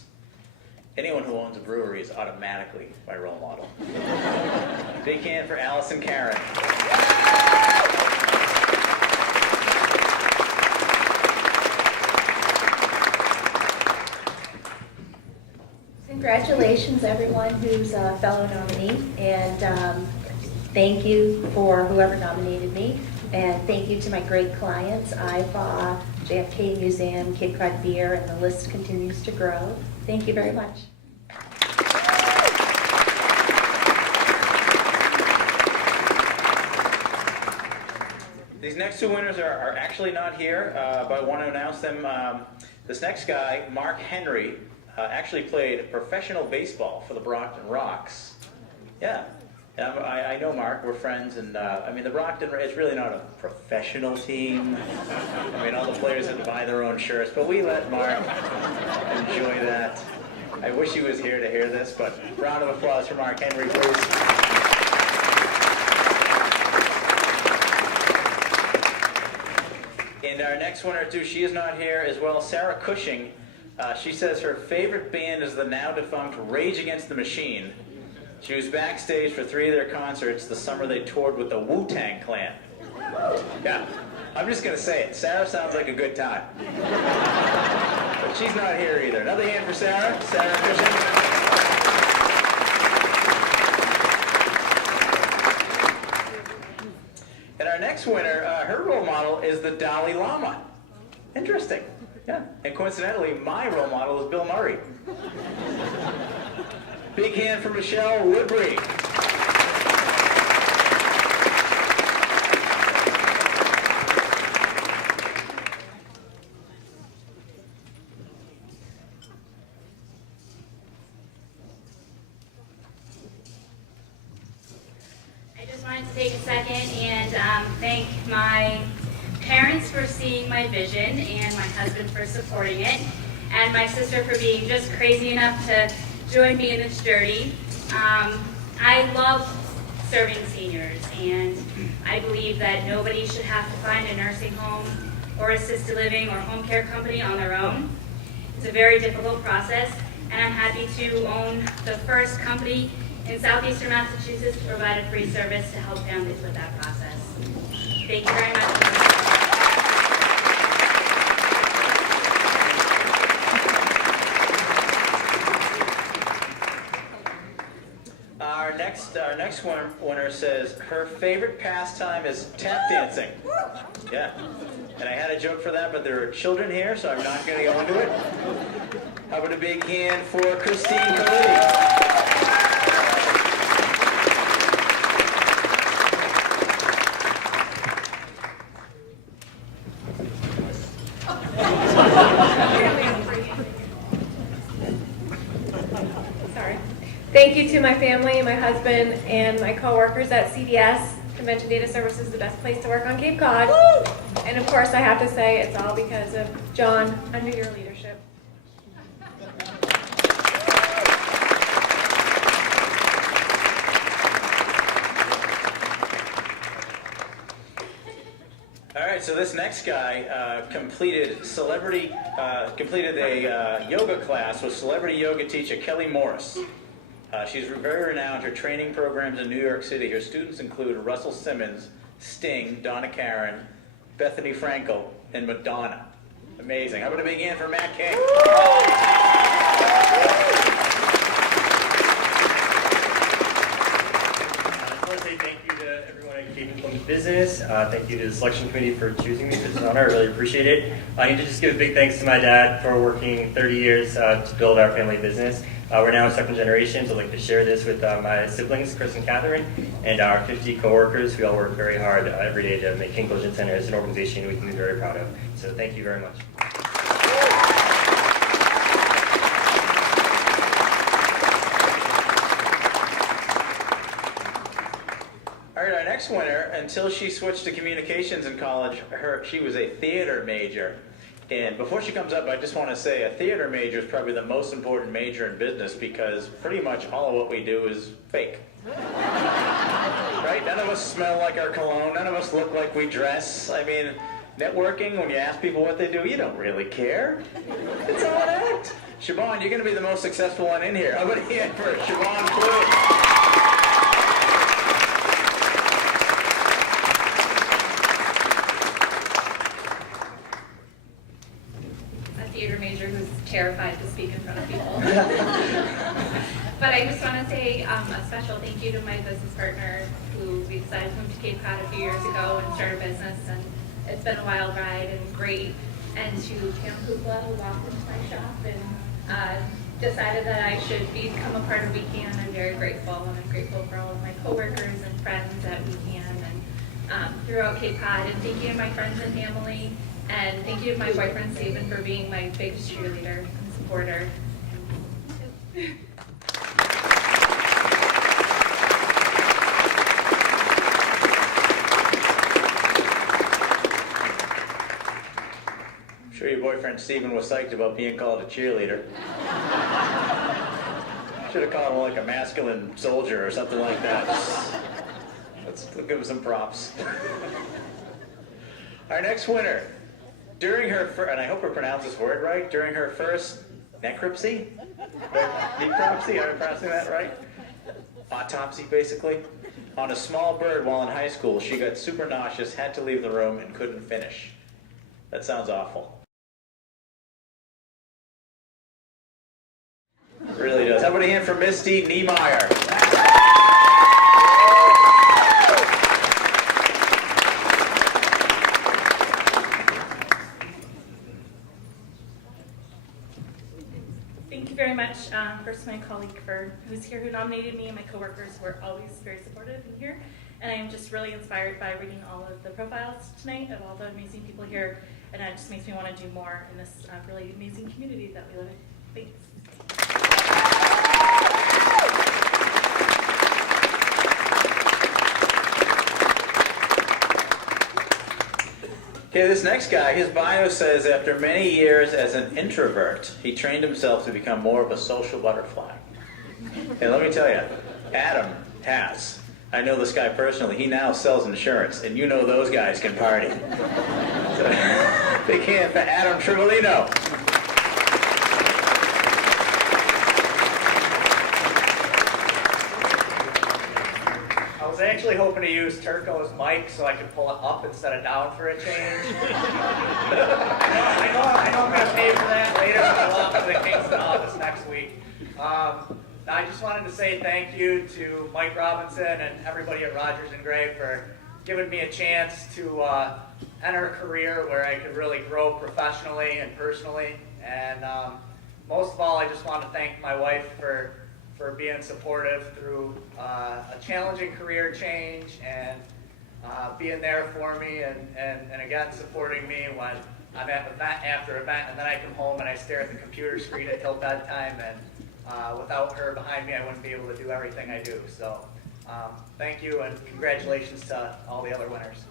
Anyone who owns a brewery is automatically my role model. Big hand for Allison Karen. Congratulations, everyone who's a fellow nominee, and thank you for whoever nominated me, and thank you to my great clients, IVA, JFK Museum, Cape Cod Beer, and the list continues to grow. Thank you very much. These next two winners are actually not here, but I want to announce them. This next guy, Mark Henry, actually played professional baseball for the Brockton Rocks. Yeah, and I know Mark, we're friends, and I mean the Brockton, it's really not a professional team. I mean all the players had to buy their own shirts, but we let Mark enjoy that. I wish he was here to hear this, but round of applause for Mark Henry, please. And our next winner too, she is not here as well, Sarah Cushing. She says her favorite band is the now defunct Rage Against the Machine. She was backstage for 3 of their concerts the summer they toured with the Wu-Tang Clan. Yeah, I'm just going to say it. Sarah sounds like a good time. But she's not here either. Another hand for Sarah. Sarah Cushing. next winner, her role model is the Dalai Lama. Interesting. Yeah. And coincidentally, my role model is Bill Murray. Big hand for Michelle Woodbury. I just wanted to take a second and thank my parents for seeing my vision and my husband for supporting it and my sister for being just crazy enough to join me in this journey. I love serving seniors and I believe that nobody should have to find a nursing home or assisted living or home care company on their own. It's a very difficult process and I'm happy to own the first company in southeastern Massachusetts to provide a free service to help families with that process. Thank you very much. Our next winner says her favorite pastime is tap dancing. Yeah. And I had a joke for that, but there are children here, so I'm not going to go into it. How about a big hand for Christine Khalidi? Thank you to my family, my husband, and my coworkers at CDS. Convention Data Services is the best place to work on Cape Cod. And of course, I have to say it's all because of John, under your leadership. All right, so this next guy completed a yoga class with celebrity yoga teacher Kelly Morris. She's very renowned. Her training programs in New York City. Her students include Russell Simmons, Sting, Donna Karen, Bethany Frankel, and Madonna. Amazing. How about a big hand for Matt King? I just want to say thank you to everyone at Cape Employment Business. Thank you to the selection committee for choosing me for this honor. I really appreciate it. I need to just give a big thanks to my dad for working 30 years to build our family business. We're now in second generation, so I'd like to share this with my siblings, Chris and Catherine, and our 50 coworkers. We all work very hard every day to make King Collision Center as an organization we can be very proud of. So thank you very much. All right, our next winner, until she switched to communications in college, she was a theater major. And before she comes up, I just want to say a theater major is probably the most important major in business because pretty much all of what we do is fake. Right? None of us smell like our cologne. None of us look like we dress. I mean, networking, when you ask people what they do, you don't really care. It's all an act. Siobhan, you're going to be the most successful one in here. How about a hand for Siobhan Clue? Terrified to speak in front of people. But I just want to say a special thank you to my business partner who we decided to move to Cape Cod a few years ago and start a business, and it's been a wild ride and great. And to Pam Kukla, who walked into my shop and decided that I should become a part of WeCan. I'm very grateful, and I'm grateful for all of my coworkers and friends at WeCan and throughout Cape Cod. And thank you to my friends and family. And thank you to my boyfriend, Stephen, for being my biggest cheerleader and supporter. I'm sure your boyfriend, Stephen, was psyched about being called a cheerleader. Should have called him like a masculine soldier or something like that. Let's give him some props. Our next winner. During her, and I hope I pronounced this word right, during her first necropsy? Necropsy, am I pronouncing that right? Autopsy, basically. On a small bird while in high school, she got super nauseous, had to leave the room, and couldn't finish. That sounds awful. It really does. How about a hand for Misty Niemeyer? First, my colleague who's here who nominated me, and my coworkers were always very supportive in here. And I am just really inspired by reading all of the profiles tonight of all the amazing people here. And it just makes me want to do more in this really amazing community that we live in. Thanks. Okay, this next guy, his bio says after many years as an introvert, he trained himself to become more of a social butterfly. And let me tell you, Adam has. I know this guy personally. He now sells insurance, and you know those guys can party. So, big hand for Adam Tribolino. I was actually hoping to use Turco's mic so I could pull it up instead of down for a change. I know I'm going to pay for that later when I walk to the Kingston office next week. I just wanted to say thank you to Mike Robinson and everybody at Rogers and Gray for giving me a chance to enter a career where I could really grow professionally and personally. And most of all, I just want to thank my wife for being supportive through a challenging career change and being there for me and again supporting me when I'm at event after event, and then I come home and I stare at the computer screen until bedtime, and without her behind me I wouldn't be able to do everything I do. So thank you and congratulations to all the other winners.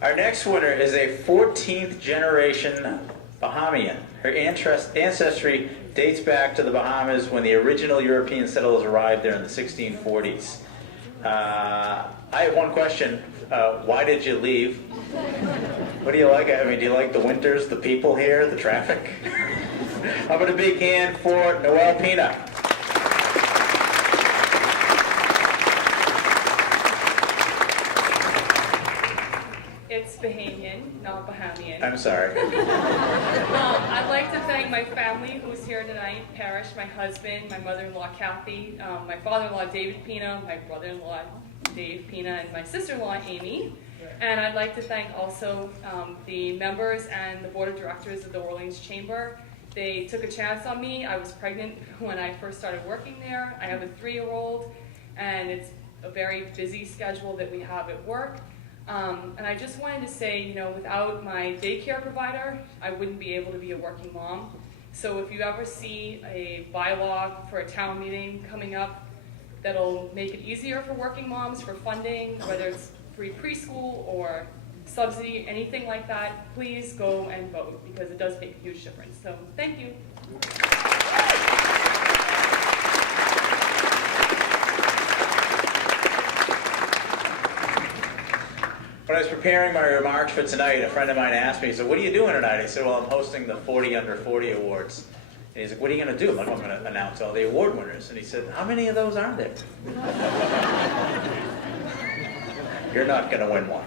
Our next winner is a 14th generation Bahamian. Her ancestry dates back to the Bahamas when the original European settlers arrived there in the 1640s. I have one question. Why did you leave? What do you like? I mean, do you like the winters, the people here, the traffic? How about a big hand for Noelle Pina? It's Bahamian, not Bahamian. I'm sorry. I'd like to thank my family who's here tonight, Parrish, my husband, my mother-in-law Kathy, my father-in-law David Pina, my brother-in-law Dave Pina, and my sister-in-law Amy. And I'd like to thank also the members and the board of directors of the Orleans Chamber. They took a chance on me. I was pregnant when I first started working there. I have a 3-year-old, and it's a very busy schedule that we have at work. And I just wanted to say, you know, without my daycare provider, I wouldn't be able to be a working mom. So if you ever see a bylaw for a town meeting coming up that'll make it easier for working moms for funding, whether it's free preschool or subsidy, anything like that, please go and vote because it does make a huge difference. So thank you. When I was preparing my remarks for tonight, a friend of mine asked me, he said, what are you doing tonight? I said, well, I'm hosting the 40Under40 Awards. And he's like, what are you going to do? I'm like, I'm going to announce all the award winners. And he said, how many of those are there? You're not going to win one.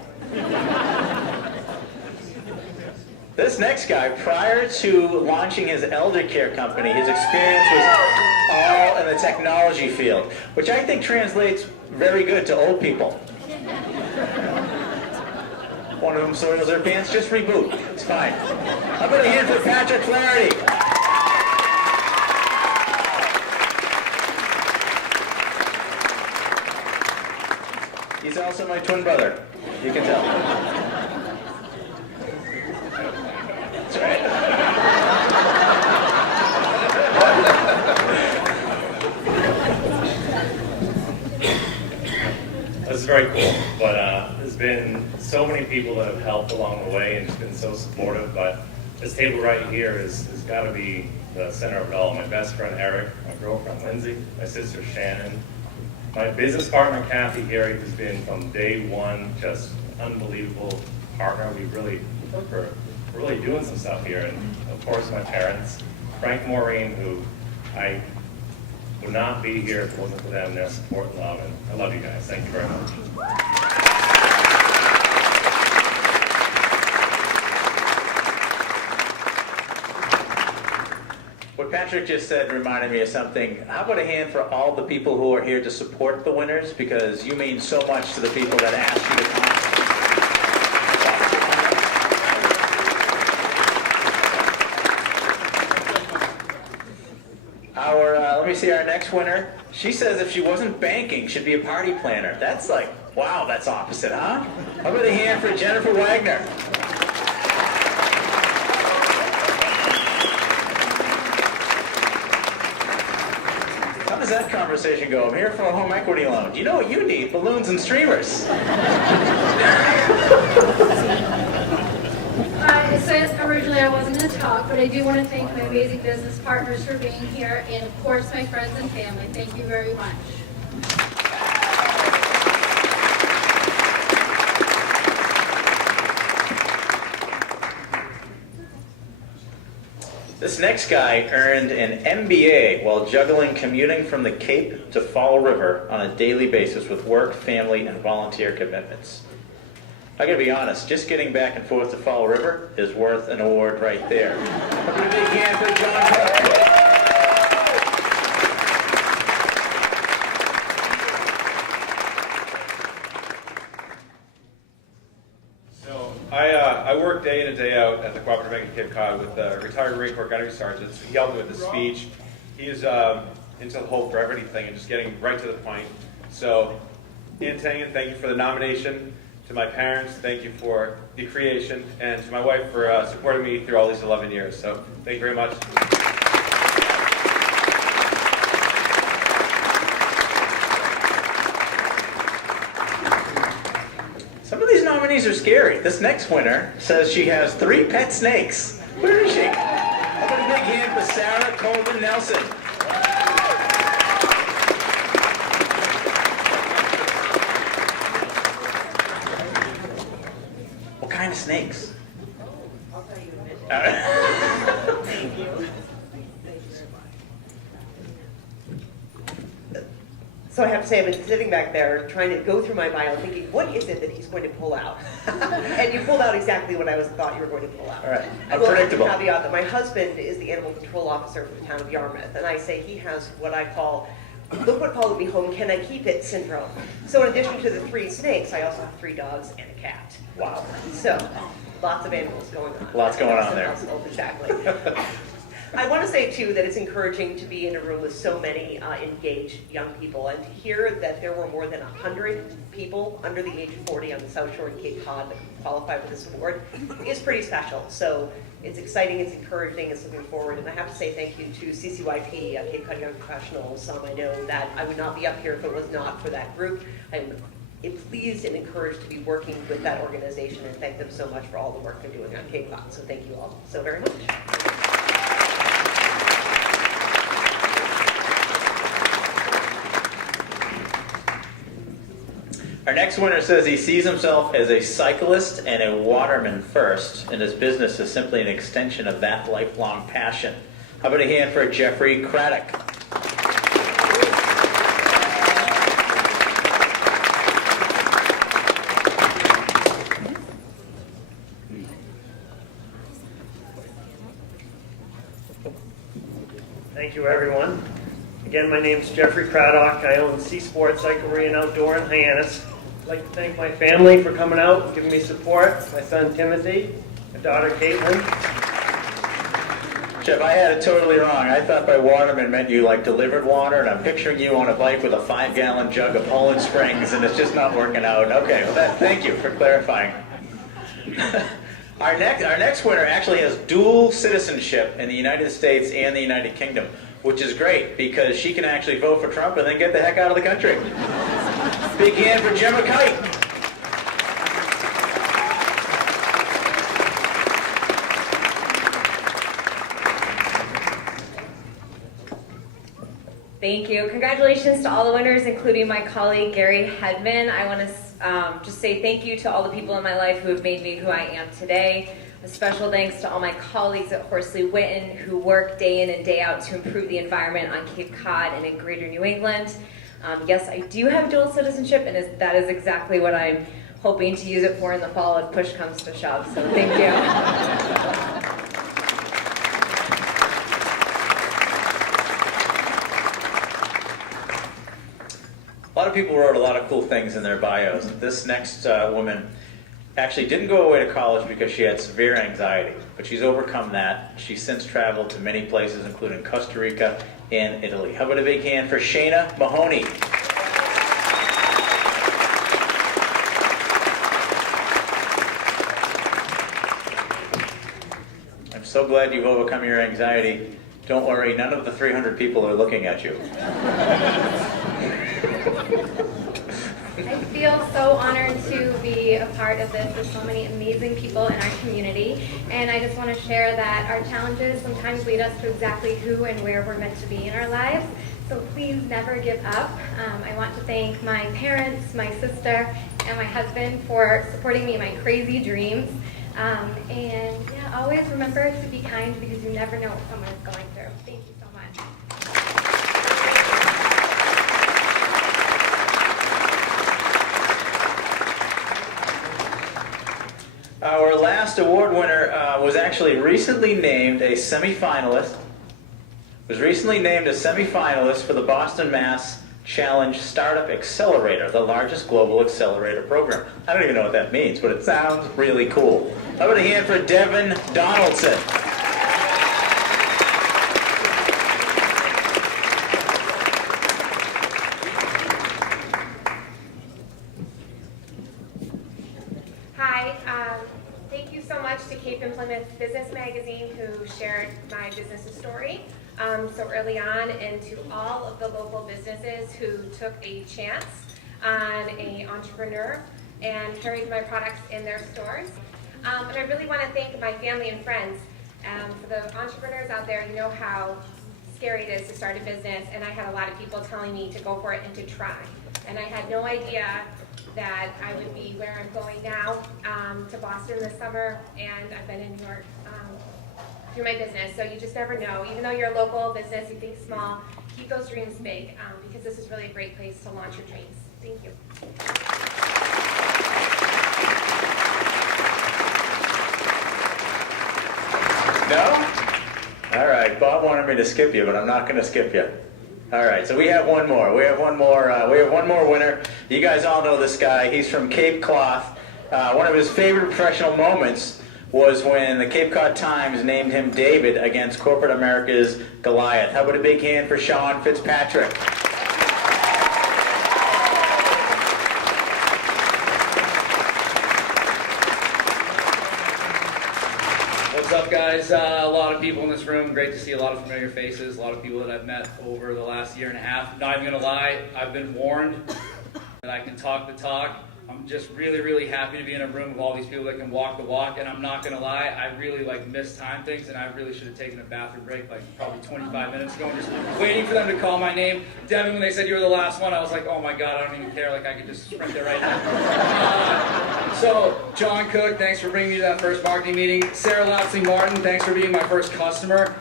This next guy, prior to launching his elder care company, his experience was all in the technology field, which I think translates very good to old people. One of them soils their pants, just reboot. It's fine. I'm going to hand for Patrick Flaherty. He's also my twin brother. You can tell. That's right. This is very cool, but there's been so many people that have helped along the way and just been so supportive, but this table right here has got to be the center of it all. My best friend Eric, my girlfriend Lindsay, my sister Shannon, my business partner Kathy Gary, who's been from day one just unbelievable partner. We're really doing some stuff here, and of course my parents, Frank, Maureen, who I would not be here if it wasn't for them, their support and love, and I love you guys. Thank you very much. What Patrick just said reminded me of something. How about a hand for all the people who are here to support the winners, because you mean so much to the people that asked you to come. me see our next winner. She says if she wasn't banking, she'd be a party planner. That's like, wow, that's opposite, huh? How about a hand for Jennifer Wagner? How does that conversation go? I'm here for a home equity loan. Do you know what you need? Balloons and streamers. I said originally I wasn't going to talk, but I do want to thank my amazing business partners for being here, and of course my friends and family. Thank you very much. This next guy earned an MBA while juggling commuting from the Cape to Fall River on a daily basis with work, family, and volunteer commitments. I gotta be honest, just getting back and forth to Fall River is worth an award right there. Put a big hand for John Cook. So I work day in and day out at the Cooperative Bank of Cape Cod with retired Marine Corps Gunnery Sergeants. He helped me with the speech. He's into the whole brevity thing and just getting right to the point. So, Ian Tangen, thank you for the nomination. To my parents, thank you for the creation. And to my wife for supporting me through all these 11 years. So, thank you very much. Some of these nominees are scary. This next winner says she has 3 pet snakes. Where is she? How about a big hand for Sarah Colvin Nelson? What kind of snakes? I'll tell you in a minute. Thank you. So I have to say, I've been sitting back there trying to go through my bio thinking, what is it that he's going to pull out? And you pulled out exactly what I thought you were going to pull out. All right. I will Unpredictable. caveat that my husband is the animal control officer for the town of Yarmouth, and I say he has what I call, look what followed me home, can I keep it syndrome. So in addition to the 3 snakes, I also have 3 dogs and a cat. Wow. So, lots of animals going on. Lots going on there. Exactly. I want to say, too, that it's encouraging to be in a room with so many engaged young people, and to hear that there were more than 100 people under the age of 40 on the South Shore of Cape Cod that qualify for this award is pretty special. So it's exciting, it's encouraging, it's looking forward, and I have to say thank you to CCYP, Cape Cod Young Professionals. I know that I would not be up here if it was not for that group. I'm pleased and encouraged to be working with that organization, and thank them so much for all the work they're doing on Cape Cod. So thank you all so very much. Our next winner says he sees himself as a cyclist and a waterman first, and his business is simply an extension of that lifelong passion. How about a hand for Jeffrey Craddock? Thank you, everyone. Again, my name's Jeffrey Craddock. I own Sea Sports Cycle and Outdoor in Hyannis. I'd like to thank my family for coming out and giving me support. My son Timothy, my daughter Caitlin. Jeff, I had it totally wrong. I thought by waterman meant you like delivered water, and I'm picturing you on a bike with a 5-gallon jug of Poland Springs, and it's just not working out. Okay, well, thank you for clarifying. Our next winner actually has dual citizenship in the United States and the United Kingdom, which is great because she can actually vote for Trump and then get the heck out of the country. Big hand for Gemma Kite. Thank you. Congratulations to all the winners, including my colleague Gary Hedman. I want to just say thank you to all the people in my life who have made me who I am today. A special thanks to all my colleagues at Horsley Witten who work day in and day out to improve the environment on Cape Cod and in Greater New England. Yes, I do have dual citizenship, and that is exactly what I'm hoping to use it for in the fall if push comes to shove. So thank you. A lot of people wrote a lot of cool things in their bios. This next woman actually didn't go away to college because she had severe anxiety, but she's overcome that. She's since traveled to many places, including Costa Rica, in Italy. How about a big hand for Shayna Mahoney? I'm so glad you've overcome your anxiety. Don't worry, none of the 300 people are looking at you. I feel so honored to be a part of this with so many amazing people in our community. And I just want to share that our challenges sometimes lead us to exactly who and where we're meant to be in our lives. So please never give up. I want to thank my parents, my sister, and my husband for supporting me in my crazy dreams. And yeah, always remember to be kind because you never know what someone is going through. Thank you so much. Our last award winner was actually recently named a semifinalist. Was recently named a semifinalist for the Boston Mass Challenge Startup Accelerator, the largest global accelerator program. I don't even know what that means, but it sounds really cool. How about a hand for Devin Donaldson? Hi, thank you so much to Cape and Plymouth Business Magazine who shared my business story so early on, and to all of the local businesses who took a chance on an entrepreneur and carried my products in their stores. And I really want to thank my family and friends. For the entrepreneurs out there, you know how scary it is to start a business, and I had a lot of people telling me to go for it and to try. And I had no idea that I would be where I'm going now, to Boston this summer, and I've been in New York through my business. So you just never know. Even though you're a local business, you think small, keep those dreams big, because this is really a great place to launch your dreams. Thank you. No? All right, Bob wanted me to skip you, but I'm not going to skip you. All right, so we have one more. We have one more winner. You guys all know this guy. He's from Cape Cloth. One of his favorite professional moments was when the Cape Cod Times named him David against corporate America's Goliath. How about a big hand for Sean Fitzpatrick? What's up, guys? A lot of people in this room. Great to see a lot of familiar faces. A lot of people that I've met over the last year and a half. Not even gonna lie, I've been warned that I can talk the talk. I'm just really, really happy to be in a room with all these people that can walk the walk. And I'm not gonna lie, I really mistime things, and I really should have taken a bathroom break probably 25 minutes ago, and just waiting for them to call my name. Devin, when they said you were the last one, I was like, oh my God, I don't even care. I could just sprint there right now. So, John Cook, thanks for bringing me to that first marketing meeting. Sarah Lapsley-Martin, thanks for being my first customer.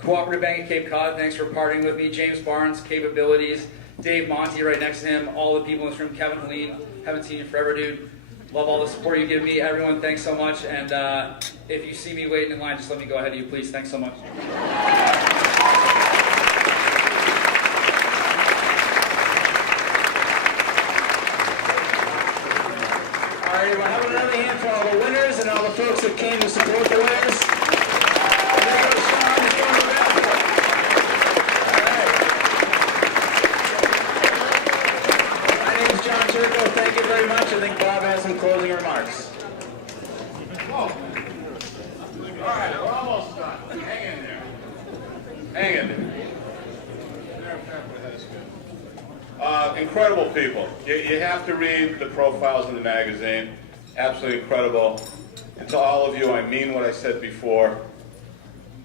Cooperative Bank of Cape Cod, thanks for partnering with me. James Barnes, Capabilities. Dave Monty right next to him. All the people in this room. Kevin Helene, haven't seen you forever, dude. Love all the support you give me. Everyone, thanks so much. And if you see me waiting in line, just let me go ahead of you, please. Thanks so much. All right, well, how about another hand for all the winners and all the folks that came to support the winners? Thank you very much. I think Bob has some closing remarks. All right, we're almost done. Hang in there. Hang in there. Incredible people. You have to read the profiles in the magazine. Absolutely incredible. And to all of you, I mean what I said before.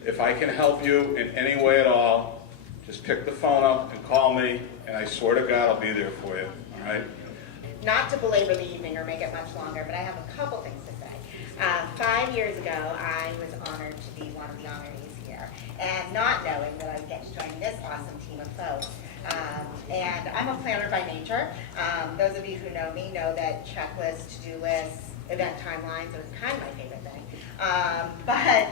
If I can help you in any way at all, just pick the phone up and call me, and I swear to God I'll be there for you. All right? Not to belabor the evening or make it much longer, but I have a couple things to say. 5 years ago, I was honored to be one of the honorees here, and not knowing that I would get to join this awesome team of folks. And I'm a planner by nature. Those of you who know me know that checklists, to-do lists, event timelines are kind of my favorite thing. But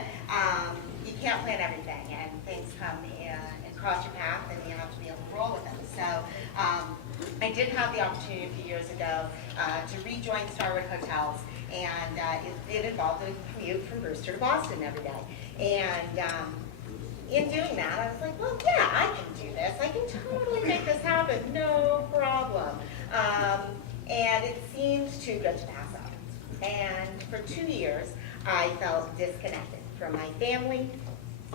you can't plan everything, and things come and cross your path, and you have to be able to roll with them. So I did have the opportunity a few years ago to rejoin Starwood Hotels, and it involved a commute from Brewster to Boston every day. And in doing that, I was like, well, yeah, I can do this. I can totally make this happen, no problem. And it seemed too good to pass up. And for 2 years, I felt disconnected from my family,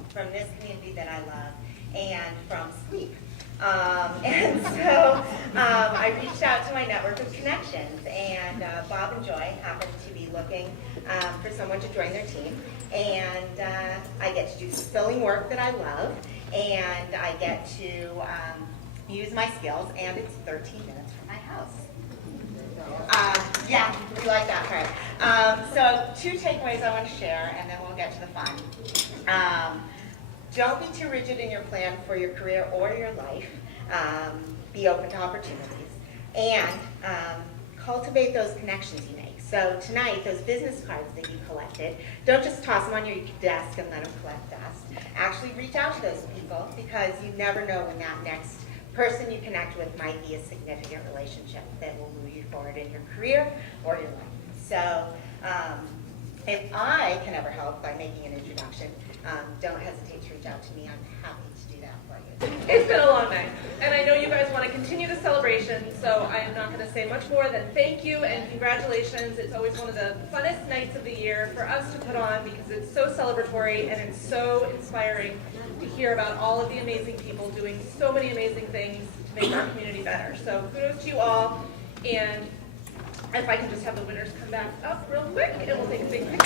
from this community that I love, and from sleep. And so I reached out to my network of connections, and Bob and Joy happened to be looking for someone to join their team. And I get to do fulfilling work that I love, and I get to use my skills, and it's 13 minutes from my house. Yeah, we like that part. So 2 takeaways I want to share, and then we'll get to the fun. Don't be too rigid in your plan for your career or your life. Be open to opportunities. And cultivate those connections you make. So tonight, those business cards that you collected, don't just toss them on your desk and let them collect dust. Actually reach out to those people, because you never know when that next person you connect with might be a significant relationship that will move you forward in your career or your life. So if I can ever help by making an introduction, don't hesitate to reach out to me. I'm happy to do that for you. It's been a long night, and I know you guys want to continue the celebration, so I am not going to say much more than thank you and congratulations. It's always one of the funnest nights of the year for us to put on, because it's so celebratory and it's so inspiring to hear about all of the amazing people doing so many amazing things to make our community better. So kudos to you all, and if I can just have the winners come back up real quick, and we'll take a big picture.